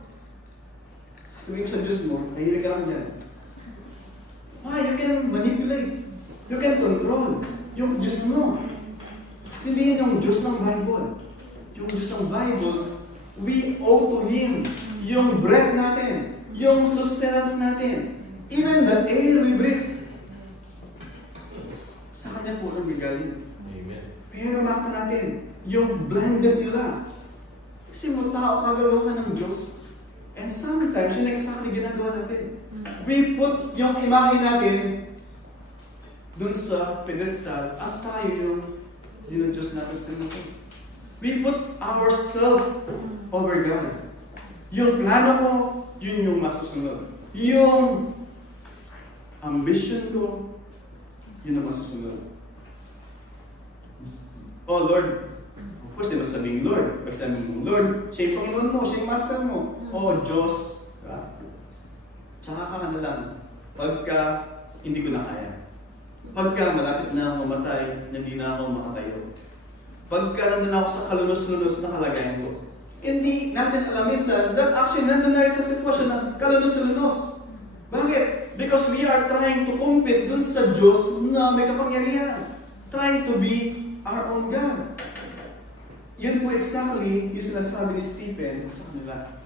Sabihin mo sa Diyos mo, tahimik ka lang dyan. Why? You can manipulate. You can control yung Diyos mo. Hindi yun yung Diyos ng Bible. Yung Diyos ng Bible, we owe to Him yung breath natin, yung sustenance natin, even the air we breathe. Sa Kanya po ang bigaling. Amen. Pero makita natin, yung blindness nila. Kasi mo tao, kagagawa ka ng Diyos. And sometimes, yun exactly ginagawa natin. We put yung imahe natin dun sa pedestal at tayo yung Diyos natin sa mundo. We put ourselves over God. Yung plano ko, yun yung masusunod. Yung ambition ko, yun ang masusunod. Oh Lord, of course, di ba sabing Lord? Pag sabing mo, Lord, siya yung Panginoon mo, siya yung Master mo. Oh Diyos, tsaka ka na lang pagka hindi ko na kaya. Pagka malapit na ako mamatay, hindi na ako makatayo. Pagka nandun ako sa kalunos-lunos na kalagayan ko. Hindi natin alam minsan that actually nandun na sa sitwasyon na kalunos-lunos. Bakit? Because we are trying to compete dun sa Diyos na may kapangyarihan. Trying to be our own God. Yun po exactly yung sinasabi ni Stephen sa kanila.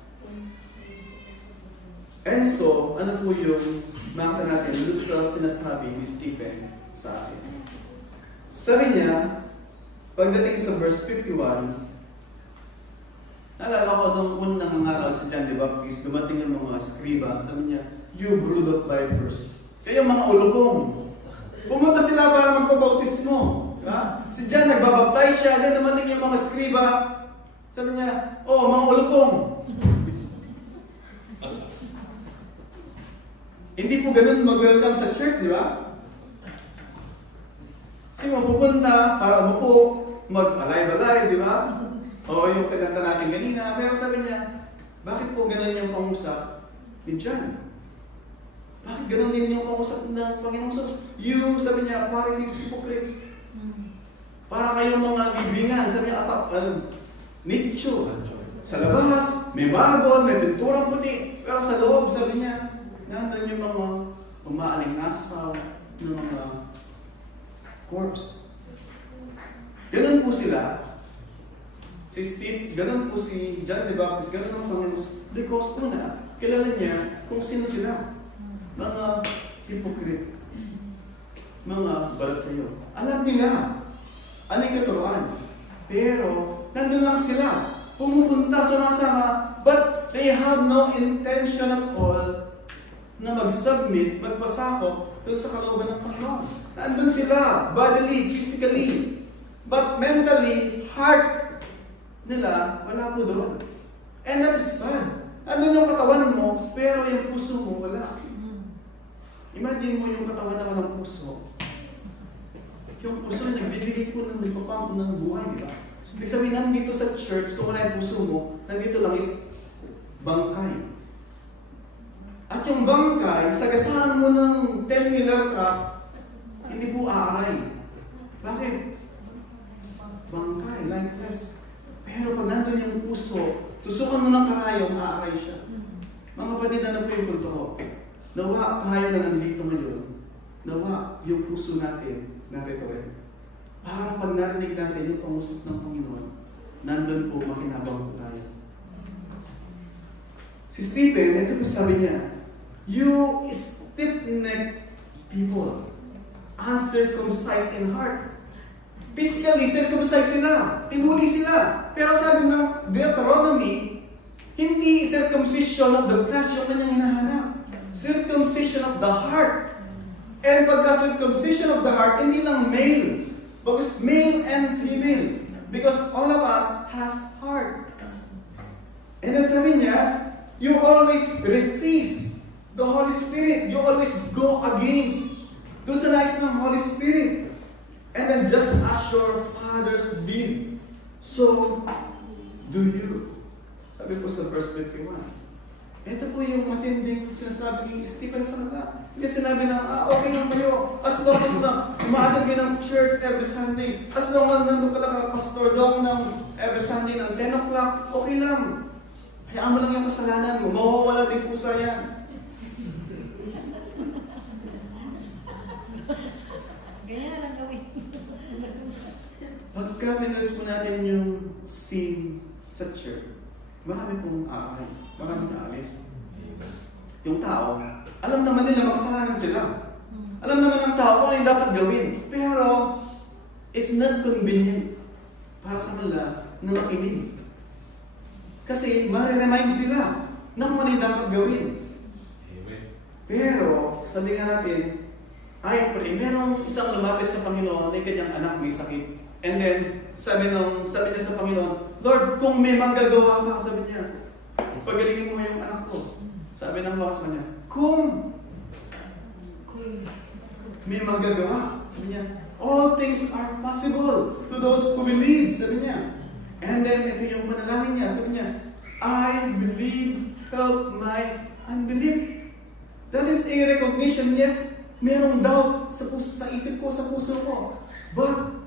And so, ano po yung makita natin doon sa sinasabi ni Stephen sa atin? Sabi niya, pagdating sa verse 51, naalala ko nung unang nangaral si John the Baptist, dumating yung mga skriba, sabi niya, you brood of vipers. Kayo mga ulupong. Pumunta sila para magpabautismo. Diba? Si John nagbabaptize siya, then dumating yung mga skriba, sabi niya, oh, mga ulupong. Hindi po ganun mag-welcome sa church, di ba? Kasi pupunta para umupo, mag-alive-alive, di ba? O yung kinanta natin kanina. Pero sabi niya, bakit po ganun yung pangusap ni John? Bakit ganun din yung pangusap ng Panginoong Sus? Yung sabi niya, Pharisees, hypocrite. Para kayong mga bibingan, sabi niya, nicho. Sa labas, may marble, may pinturang puti. Pero sa loob, sabi niya, nandun yung mga umaaling nasaw, ng mga corpse. Ganun po sila. Si Steve, ganun po si John the Baptist, ganun ang Panginoon. Because una, kilala niya kung sino sila. Mga hypocrite. Mga balatsayo. Alam nila. Ano yung katuruan? Pero, nandun lang sila. Pumupunta, sumasama, but they have no intention at all na mag-submit, magpasakop doon sa kalooban ng Panginoon. Nandun sila, bodily, physically. But mentally, heart nila, wala po doon. And that is sad. Nandun yung katawan mo, pero yung puso mo, wala. Imagine mo yung katawan na walang puso. Yung puso na nagbibigay po ng nagpapamp ng buhay, di ba? Ibig sabihin, nandito sa church, kung wala yung puso mo, nandito lang is bangkay. At yung bangkay, sagasaan mo ng 10-wheeler truck, hindi po aaray. Bakit? Bangkay, lifeless. Pero pag nandun yung puso, tusukan mo ng karayong, aaray siya. Mga kapatid, na po yung punto ko. Nawa, tayo na nandito ngayon, nawa yung puso natin narito rin. Para pag narinig natin yung pangusap ng Panginoon, nandun po makinabang po tayo. Si Stephen, ito po sabi niya, you stiff-necked people, uncircumcised in heart. Physically, circumcised sila, tinuli sila. Pero sabi ng Deuteronomy, hindi circumcision of the flesh yung kanyang hinahanap. Circumcision of the heart. And pagka-circumcision of the heart, hindi lang male. Because male and female. Because all of us has heart. And then sabi niya, you always resist the Holy Spirit. You always go against doon sa nais ng Holy Spirit. And then just as your fathers did, so do you. Sabi po sa verse 21. Ito po yung matinding sinasabi ni Stephen sa kanila. Hindi sinabi na, okay lang kayo. As long as na umaatid kayo ng church every Sunday. As long as nandun ka lang pastor dong ng every Sunday ng 10 o'clock, okay lang. Hayaan mo lang yung kasalanan mo. Mawawala din pusa yan. Ganyan na lang gawin. Pagka minutes po natin yung sin sa church, marami pong aakay. Marami na alis. Yung tao, alam naman nila makasalanan sila. Alam naman ng tao kung ano yung dapat gawin. Pero, it's not convenient para sa kanila na makinig. Kasi, ma-remind sila na kung ano yung dapat gawin. Pero, sabi nga natin, I pray, merong isang lumapit sa Panginoon, may kanyang anak may sakit. And then, sabi niya sa Panginoon, Lord, kung may manggagawa ka, sabi niya, pagalingin mo yung anak ko. Sabi ng mga sa kanya, kung may manggagawa, sabi niya, all things are possible to those who believe, sabi niya. And then, ito yung manalangin niya, sabi niya, I believe, help my unbelief. That is a recognition, yes, merong doubt sa isip ko, sa puso ko. But,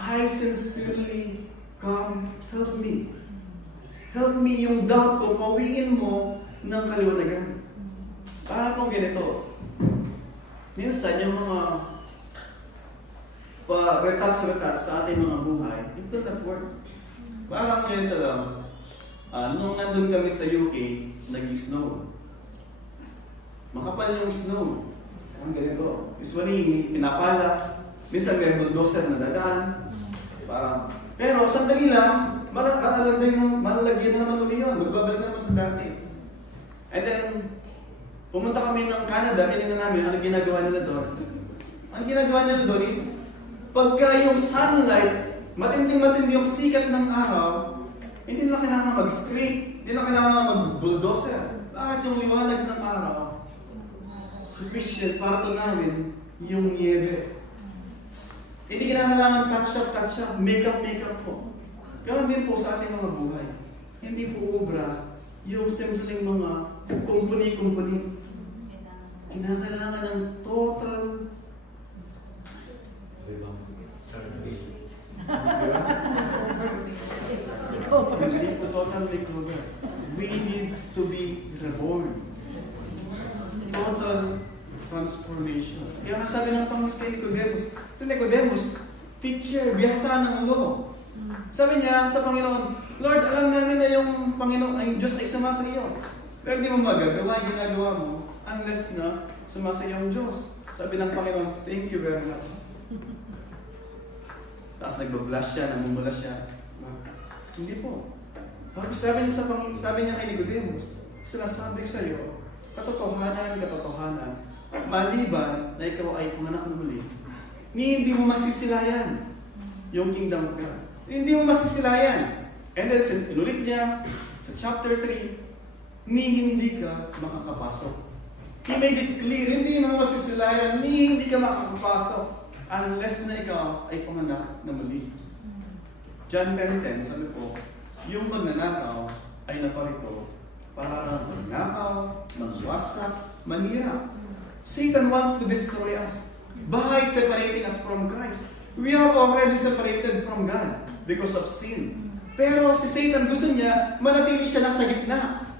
I sincerely come, help me. Help me yung doubt ko, pawiin mo ng kaliwanagan. Para pong ganito. Minsan, yung mga retats sa ating mga buhay, it will not work. Parang ganito lang. Nung nandun kami sa UK, nag-snow. Makapal yung snow. Ang ganito. Usually, pinapala. Minsan may bulldozer na dadaan. Parang, pero sandali lang, malalagyan na naman ulit yun. Magbabalik na naman sa dati. And then, pumunta kami ng Canada, tinignan namin ano ginagawa nila doon. Ang ginagawa nila doon is, pagka yung sunlight, matinding-matindi yung sikat ng araw, hindi nila kailangan mag-scrape, hindi nila kailangan mag-bulldozer. Bakit yung liwanag ng araw? sufficient para tunawin yung niebe. Hindi kinakailangan touch up, makeup po. Ganun din po sa ating mga buhay. Hindi po obra yung simpleng mga kumpuni. Kinakailangan ng total hindi po total makeover. We need to be reborn. Total transformation. Kaya nga sabi ng Panginoon kay Nicodemus, si Nicodemus, teacher, biyasa ng ulo. Sabi niya sa Panginoon, Lord, alam namin na yung Panginoon, ang Diyos ay sumasa iyo. Pero hindi mo magagawa yung ginagawa mo unless na sumasa iyo ang Diyos. Sabi ng Panginoon, thank you very much. Tapos nagbablush siya, namumula siya. Hindi po. Tapos sabi niya kay Nicodemus, sinasabi ko sa iyo, katotohanan, maliban na ikaw ay pumanak ng muli, hindi mo masisilayan yung kingdom of God. Hindi mo masisilayan. And then, inulit niya sa chapter 3, hindi ka makakapasok. He made it clear, hindi mo masisilayan, hindi ka makakapasok unless na ikaw ay pumanak na muli. John 10:10, sabi po, yung magnanakaw ay naparito para magnakaw, magwasak, manira. Satan wants to destroy us by separating us from Christ. We are already separated from God because of sin. Pero si Satan gusto niya, manatili siya nasa gitna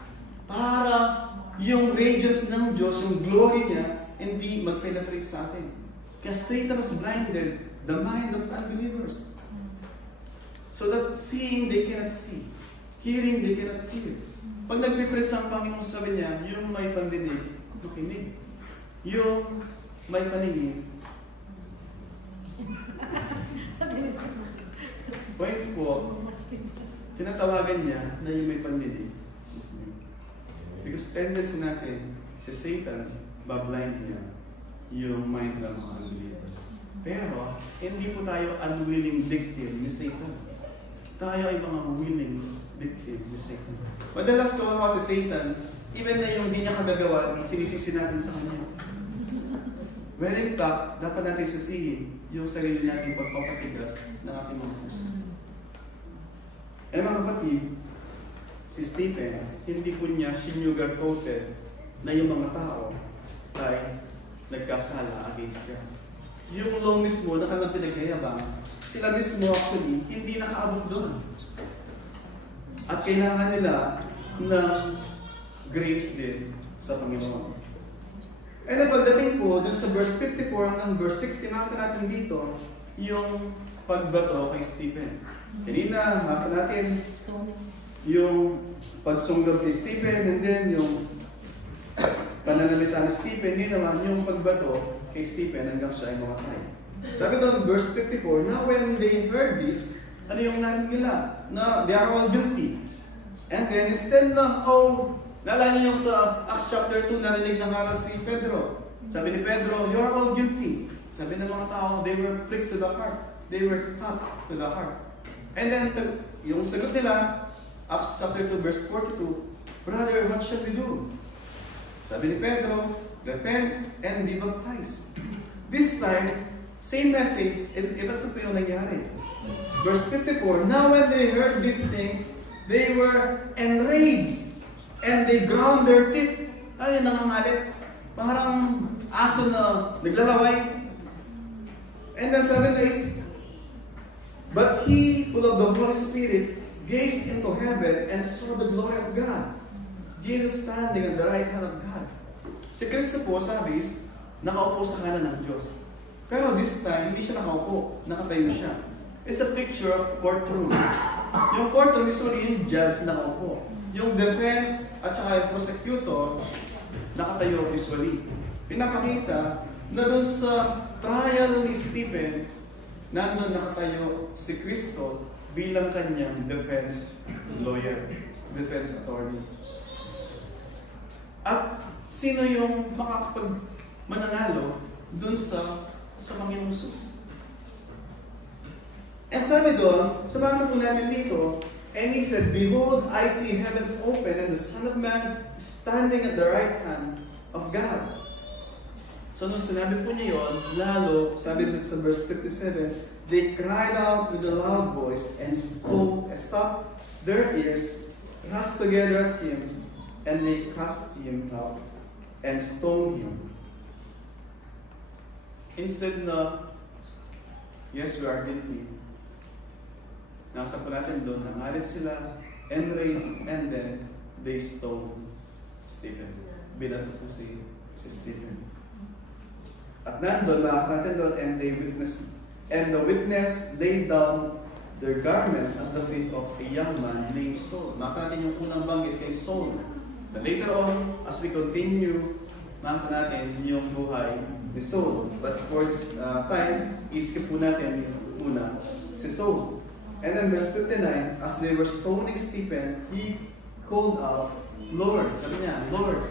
para yung radiance ng Diyos, yung glory niya, hindi mag-penetrate sa atin. Kaya Satan has blinded the mind of unbelievers. So that seeing, they cannot see. Hearing, they cannot hear. Pag nagpipress ang Panginoon, sabi niya, yung may pandinig, makinig. Yung may paningin. Point po, tinatawagan niya na yung may pandinig. Because tendency natin, si Satan, bablind niya yung mind ng mga unbelievers. Pero, hindi po tayo unwilling victim ni Satan. Tayo ay mga willing victim ni Satan. Madalas kawawa si Satan, even na yung hindi niya kagagawa, sinisisi natin sa kanya. When in fact, dapat natin sisihin yung sarili nating pagpapatigas ng ating mga puso. Eh mga kapatid, si Stephen, hindi po niya sinugar-coated na yung mga tao ay nagkasala against God. Yung law mismo na kanilang pinagyayabang, sila mismo actually hindi nakaabot doon. At kailangan nila ng grace din sa Panginoon. And pagdating po dun sa verse 54 hanggang verse 60, makita natin dito yung pagbato kay Stephen. Kanina, makita natin yung pagsunggab kay Stephen, and then yung pananalita ni Stephen, hindi naman yung pagbato kay Stephen hanggang siya ay mamatay. Sabi doon, verse 54, now when they heard this, ano yung narinig nila? Na they are all guilty. And then instead na naalala niyo yung sa Acts chapter 2, narinig ng aral si Pedro. Sabi ni Pedro, you are all guilty. Sabi ng mga tao, they were pricked to the heart. They were cut to the heart. And then, yung sagot nila, Acts chapter 2, verse 42, brother, what shall we do? Sabi ni Pedro, repent and be baptized. This time, same message, iba ito po yung nangyari. Verse 54, now when they heard these things, they were enraged and they ground their teeth. Ano yung nangangalit? Parang aso na naglalaway. And then 7 days, but he, full of the Holy Spirit, gazed into heaven and saw the glory of God. Jesus standing on the right hand of God. Si Kristo po, sabi, nakaupo sa kanan ng Diyos. Pero this time, hindi siya nakaupo, nakatayo siya. It's a picture of courtroom. Yung courtroom, usually yung judge nakaupo. Yung defense at saka yung prosecutor, nakatayo usually. Pinapakita na doon sa trial ni Stephen, nandun nakatayo si Kristo bilang kanyang defense lawyer, defense attorney. At sino yung mananalo dun sa Panginoong Jesus? And sabi doon, sabahan po namin dito, and he said, behold, I see heavens open and the Son of Man standing at the right hand of God. So nung sinabi po niya yun, lalo, sabi na sa verse 57, they cried out with a loud voice and stopped their ears, rushed together at him, and they cast him out and stoned him. Instead na, yes, we are guilty. Nakita po natin doon, nangalit sila, enraged, and then they stoned Stephen. Binato po si Stephen. At nandun, makakita natin doon, and the witness laid down their garments at the feet of a young man named Saul. Makakita natin yung unang banggit kay Saul. But later on, as we continue, makakita natin yung buhay ni Saul. But for this time, iskip po natin yung una, si Saul. And then verse 59, as they were stoning Stephen, he called out, Lord, sabi niya, Lord,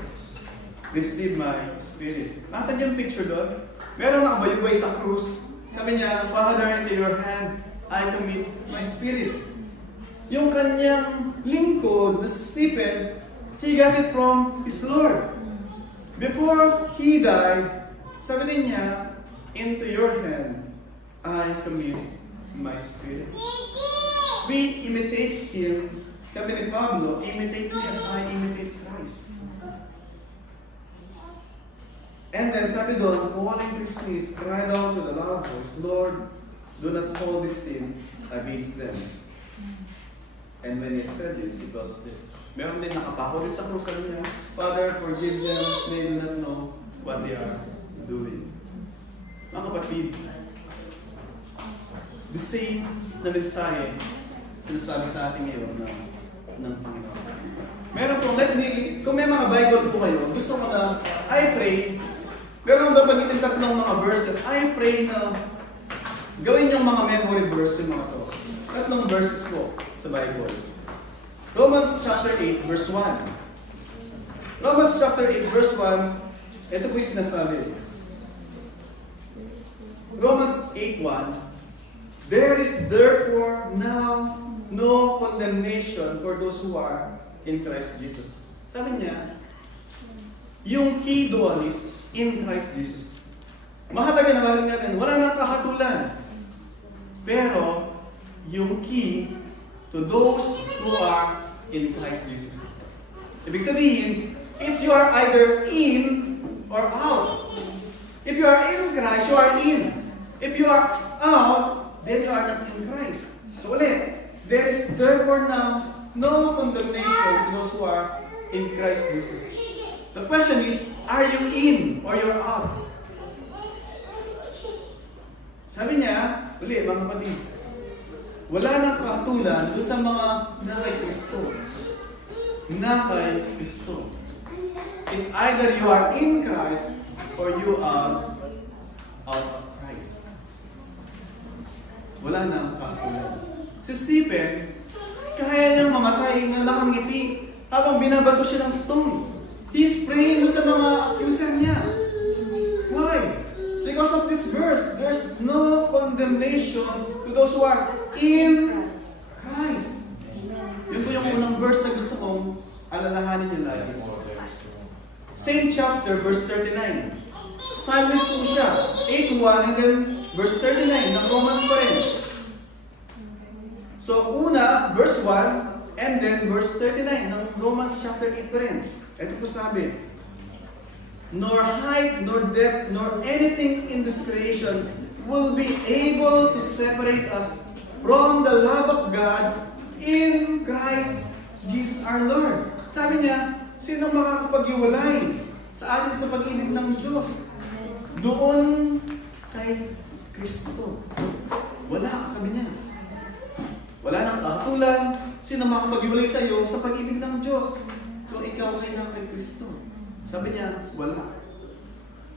receive my spirit. Nakita niyo yung picture doon? Meron nakabayubay sa krus. Sabi niya, Father, into your hand, I commit my spirit. Yung kanyang lingkod na Stephen, he got it from his Lord. Before he died, sabi din niya, into your hand, I commit my spirit. We imitate him. Kami ni Pablo, imitate me as I imitate Christ. And then sabi doon, falling to his knees, cried out with a loud voice, Lord, do not hold this sin against them. And when he said this, he fell still. Meron din nakapako rin sa krus, sabi niya, Father, forgive them, they do not know what they are doing. Mga kapatid, the same na mensahe sinasabi sa atin ngayon ng Panginoon. Meron po, kung may mga Bible po kayo, gusto ko na, I pray, pero kung babagitin tatlong mga verses, I pray na gawin yung mga memory verse yung mga to. Tatlong verses po sa Bible. Romans chapter 8, verse 1. Romans chapter 8, verse 1, ito po yung sinasabi. Romans 8:1. There is therefore now no condemnation for those who are in Christ Jesus. Sabi niya, yung key doon is in Christ Jesus. Mahalaga na maraming natin, wala nang kahatulan. Pero, yung key to those who are in Christ Jesus. Ibig sabihin, it's you are either in or out. If you are in Christ, you are in. If you are out, then you are not in Christ. So ulit, there is therefore now no condemnation to those who are in Christ Jesus. The question is, are you in or you're out? Sabi niya, uli, mga kapatid, wala nang kahatulan doon sa mga na kay Kristo. Na kay Kristo. It's either you are in Christ or you are out of Christ. Wala nang kahatulan. Si Stephen, kaya niyang mamatay na nakangiti habang binabato siya ng stone. He's praying sa mga accuser niya. Why? Because of this verse, there's no condemnation to those who are in Christ. Yun po yung unang verse na gusto kong alalahanin niyo lagi. Same chapter, verse 39. Silence po siya. 8:1 and then verse 39 ng Romans pa rin. So una, verse 1 and then verse 39 ng Romans chapter 8 pa rin. Ito po sabi, nor height, nor depth, nor anything in this creation will be able to separate us from the love of God in Christ Jesus our Lord. Sabi niya, sino makakapaghiwalay sa atin sa pag-ibig ng Diyos? Doon kay Kristo. Wala, sabi niya. Wala nang kahatulan. Sino makakapaghiwalay sa iyo sa pag-ibig ng Diyos? Kung ikaw ay nang kay Kristo. Sabi niya, wala.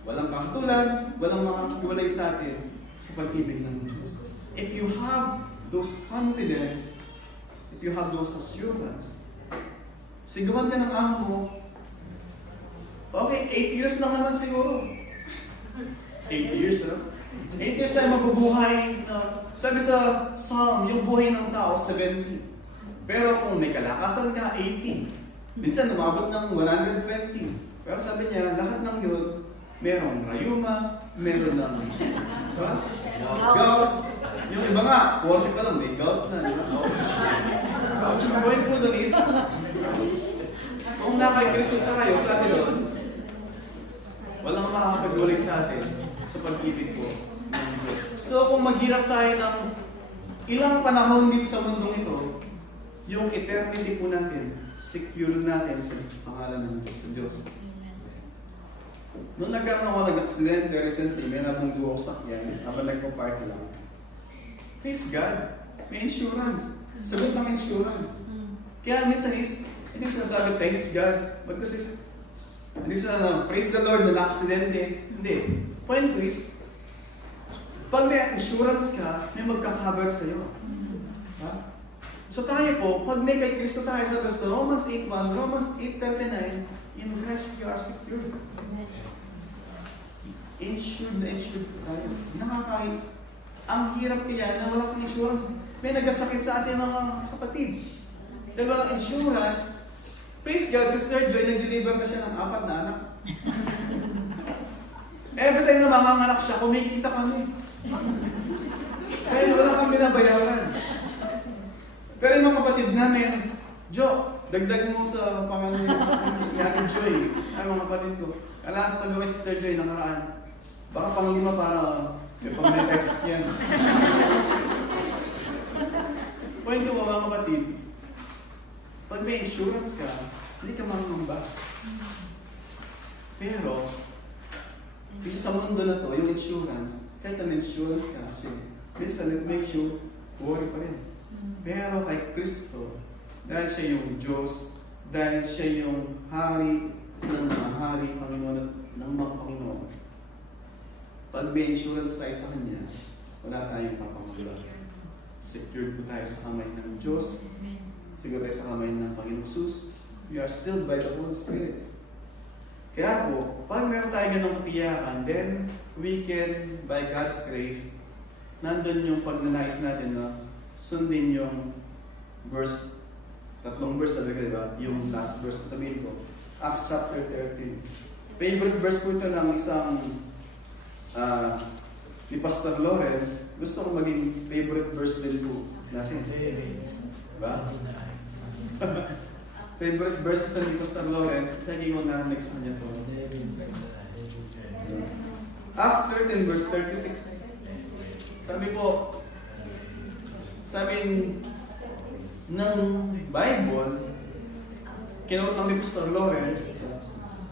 Walang kahatulan, walang makakapaghiwalay sa atin sa pag-ibig ng Diyos. If you have those confidence, if you have those assurance, sigawan ka ng amo mo, okay, 8 years lang naman siguro. 8 years, no? 8 years tayo mabubuhay. Sabi sa Psalm, yung buhay ng tao, 70. Pero kung may kalakasan ka, 80. Minsan, umabot ng 120. Pero sabi niya, lahat ng yun, merong rayuma, meron ng gout. Yung iba nga, 40 pa lang, may gout na, di ba? Ang point po doon is, kung nakakristo tayo sa atin doon, walang makakapagulay sa atin sa pag-ibig po ng Diyos. So kung maghirap tayo ng ilang panahon dito sa mundong ito, yung eternity po natin, secure natin sa pangalan ng Diyos. Nung nagkaroon ako nag-accident recently, may nabunggo ako sakyan habang nagpo-party lang. Praise God, may insurance. Sagot ng insurance. Kaya minsan hindi ko sinasabi, thanks God. But kasi, hindi ko sinasabi, praise the Lord na na-accidente. Hindi. Point is, pag may insurance ka, may magkakabar sa'yo. Ha? So tayo po, pag may kay Kristo tayo sa Romans 8:1, Romans 8:39, in Christ we are secure. Insured na insured tayo. Nakakain. Ang hirap kaya na wala kang insurance. May nagasakit sa ating mga kapatid. Dahil walang insurance, praise God, si Sir Joy, nag-deliver na siya ng 4 na anak. Every time na manganganak siya, kumikita kami. Kaya wala kang binabayaran. Pero yung mga kapatid namin, Jo, dagdag mo sa pangalan niya sa Yati Joy. Ay mga kapatid ko. Alam sa gawin si Sir Joy nakaraan. Baka pang-5 para may pang-test yan. Point ko mga kapatid, pag may insurance ka, hindi ka mangamba. Pero, dito sa mundo na to, yung insurance, kahit ang insurance ka, minsan it makes you worry pa rin. Pero kay Kristo, dahil siya yung Diyos, dahil siya yung Hari ng mga Hari, Panginoon ng mga Panginoon, pag may insurance tayo sa Kanya, wala tayong papamagula. Secured po tayo sa kamay ng Diyos, siguro tayo sa kamay ng Panginoong Jesus. We are sealed by the Holy Spirit. Kaya po, pag meron tayo ganong tiyakan, then we can, by God's grace, nandun yung pagnanais natin na sundin yung verse, 3 verse sabi ko, diba? Yung last verse sabihin ko, Acts chapter 13. Favorite verse po ito ng isang ni Pastor Lawrence. Gusto ko maging favorite verse din po natin. Diba? Favorite verse ito ni Pastor Lawrence. Lagi ko na next niya to. Acts 13 verse 36. Sabi po, sabi ng Bible, kinote ng ni Pastor Lawrence,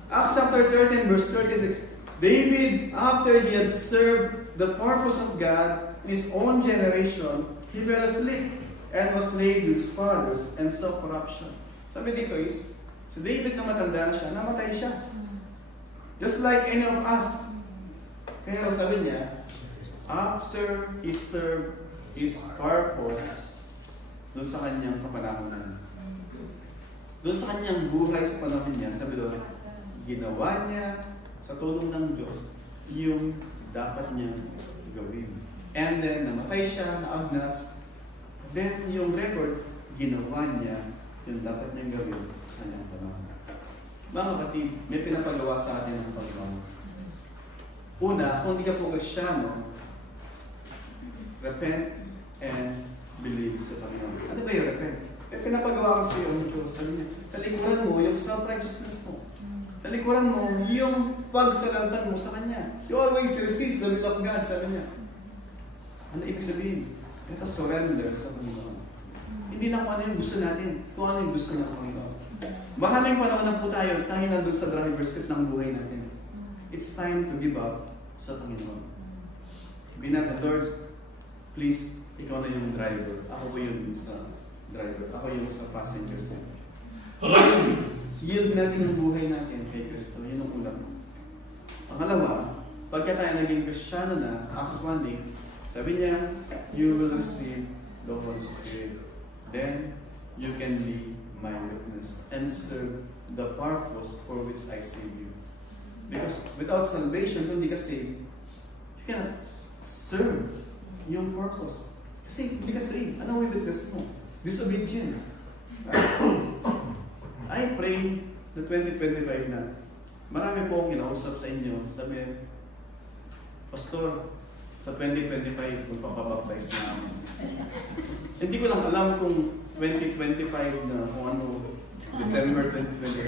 Acts chapter 13 verse 36, David, after he had served the purpose of God in his own generation, he fell asleep and was laid with his fathers and saw corruption. Sabi dito is, si David na matanda na siya, namatay siya. Just like any of us. Pero sabi niya, after he served his purpose doon sa kanyang kapanahonan, doon sa kanyang buhay sa panahon niya, sabi doon, ginawa niya sa tulong ng Diyos yung dapat niyang gawin. And then, namatay siya, naagnas. Then, yung record, ginawa niya yung dapat niyang gawin sa kanyang panahon. Mga kapatid, may pinapagawa sa atin ng Panginoon. Una, kung hindi ka po Kristyano, repent and believe sa Panginoon. Ano ba yung repent? May pinapagawa ko sa iyo ng Diyos. Sabi niya, talikuran mo yung self-righteousness mo. Talikuran mo yung pagsalansan mo sa Kanya. You always resist the will of God, sabi niya. Ano ibig sabihin? Ito surrender sa Panginoon. Hindi na kung ano yung gusto natin, kung ano yung gusto ng Panginoon. Maraming panahon na po tayo nandun sa driver's seat ng buhay natin. It's time to give up sa Panginoon. Be not the Lord, please, ikaw na yung driver. Ako po yung sa driver. Ako yung sa passenger seat. Yield natin ang buhay natin kay Kristo. Yun ang una. Pangalawa, pagka tayo naging Kristiyano na, Acts 1:8, sabi niya, you will receive the Holy Spirit. Then, you can be my witness and serve the purpose for which I saved you. Because without salvation, kung hindi ka saved, you cannot serve yung purpose. Kasi hindi ka saved. Ano ang witness mo? Disobedience. I pray na 2025 na marami po akong kinausap sa inyo. Sabi, Pastor, sa 2025, magpapabaptize na kami. Hindi ko lang alam kung 2025 na kung ano, December 2025.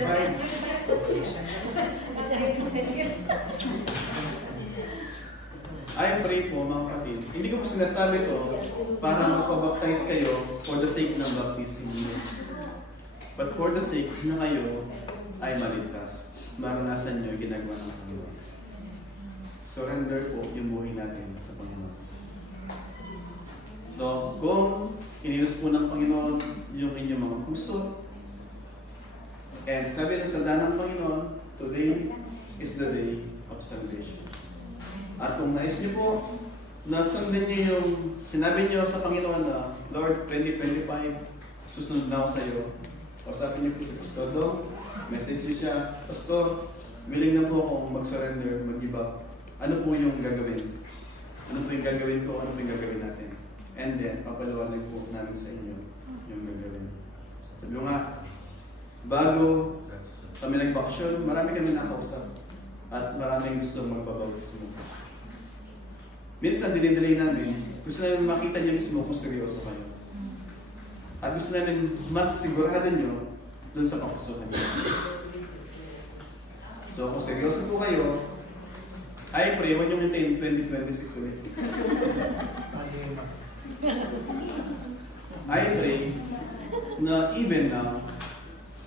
I pray po mga kapatid. Hindi ko po sinasabi to para magpabaptize kayo for the sake ng baptism niyo. But for the sake na kayo ay maligtas. Maranasan niyo yung ginagawa ng Panginoon. Surrender po yung buhay natin sa Panginoon. So, kung inilos po ng Panginoon yung inyong mga puso, and sabi ng salita ng Panginoon, today is the day of salvation. At kung nais niyo po na sundin niyo yung sinabi niyo sa Panginoon na, Lord, 2025, susunod na ako sa iyo. Kausapin niyo po si Pastor Do, message niyo siya, Pastor, willing na po akong mag-surrender, mag-give up. Ano po yung gagawin? Ano po yung gagawin ko? Ano po yung gagawin natin? And then, papaliwanag po namin sa inyo yung gagawin. Sabi ko nga, bago kami nag-vacation, marami kami nakausap. At maraming gusto magbabautismo. Minsan, dinidilay namin, gusto namin makita niyo mismo kung seryoso kayo. At gusto namin masigurado niyo dun sa pakusuhan niyo. So, kung seryoso po kayo, I pray, huwag niyo hintayin 2026 ulit. I pray na even now,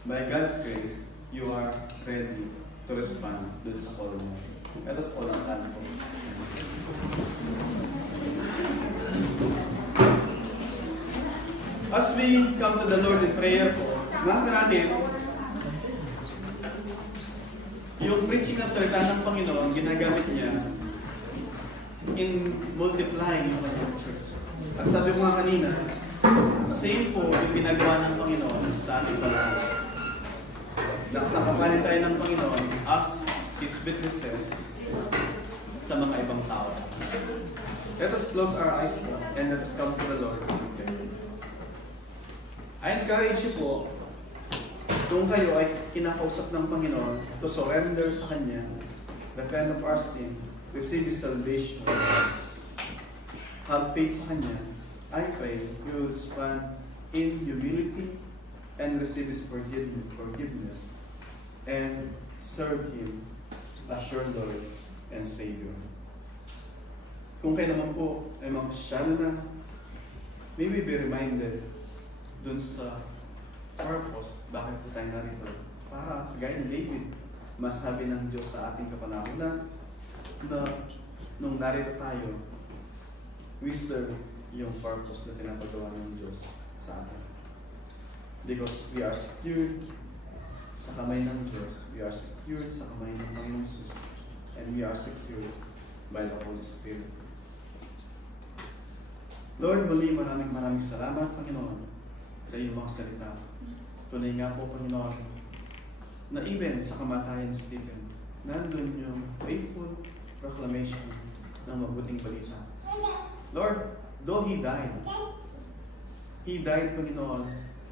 by God's grace, you are ready to respond dun sa call mo. Let us all stand po. As we come to the Lord in prayer po, nakita natin, yung preaching ng salita ng Panginoon, ginagamit niya in multiplying yung kanyang church. At sabi ko nga kanina, same po yung ginagawa ng Panginoon sa ating panahon. Nakasakapanin tayo ng Panginoon as His witnesses sa mga ibang tao. Let us close our eyes po and let us come to the Lord. I encourage you po, kung kayo ay kinakausap ng Panginoon to surrender sa Kanya, repent of our sin, receive His salvation, have faith sa Kanya, I pray you will respond in humility and receive His forgiveness and serve Him as your Lord and Savior. Kung kayo naman po ay mga Kristyano na, may we be reminded dun sa purpose, bakit po tayo narito? Para, gaya ni David, masabi ng Diyos sa ating kapanahunan na nung narito tayo, we serve yung purpose na pinapagawa ng Diyos sa atin. Because we are secured sa kamay ng Diyos, we are secured sa kamay ng Panginoong Jesus, and we are secured by the Holy Spirit. Lord, muli maraming salamat, Panginoon, sa iyong mga salita. Tunay nga po, Panginoon, na even sa kamatayan ni Stephen, nandun yung faithful proclamation ng mabuting balita. Lord, though He died, Panginoon,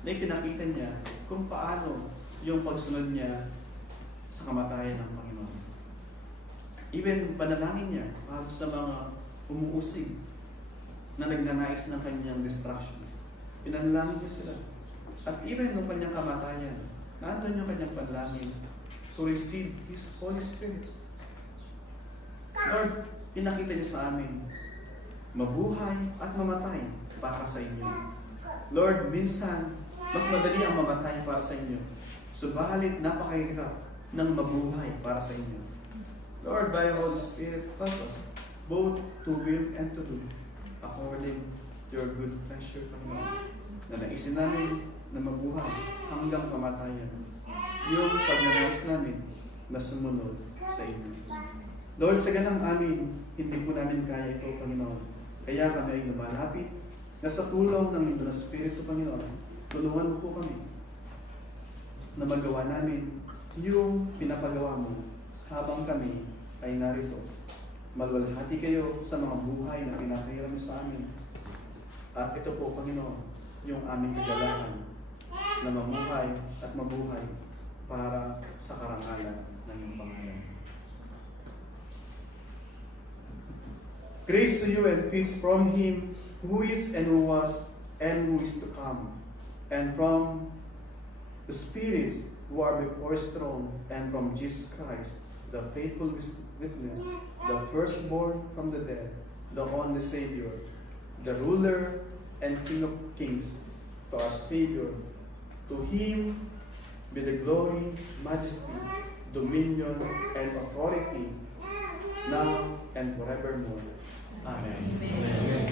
na ipinakita niya kung paano yung pagsunod niya sa kamatayan ng Panginoon. Even panalangin niya para sa mga umuusig na nagnanais ng kanyang destruction. Pinanalangin niya sila. At even nung kanyang kamatayan, nandun yung kanyang panalangin to receive His Holy Spirit. Lord, pinakita niya sa amin, mabuhay at mamatay para sa inyo. Lord, minsan, mas madali ang mamatay para sa inyo. Subalit, napakahirap ng mabuhay para sa inyo. Lord, by the Holy Spirit, help us both to will and to do according to your good pleasure, Panginoon. Na naisin namin na mabuhay hanggang kamatayan. Yung pagnanais namin na sumunod sa inyo. Lord, sa ganang amin, hindi po namin kaya ito, Panginoon. Kaya kami ay lumalapit na sa tulong ng Ito na Espiritu, Panginoon, tulungan mo po kami na magawa namin yung pinapagawa mo habang kami ay narito. Malwalhati kayo sa mga buhay na pinapahirap mo sa amin. At ito po, Panginoon, yung aming kagalahan na mamuhay at mabuhay para sa karangalan ng iyong pangalan. Grace to you and peace from Him who is and who was and who is to come, and from the spirits who are before His throne, and from Jesus Christ, the faithful witness, the firstborn from the dead, the only Savior, the ruler and King of kings, to our Savior. To Him be the glory, majesty, dominion, and authority, now and forevermore. Amen. Amen.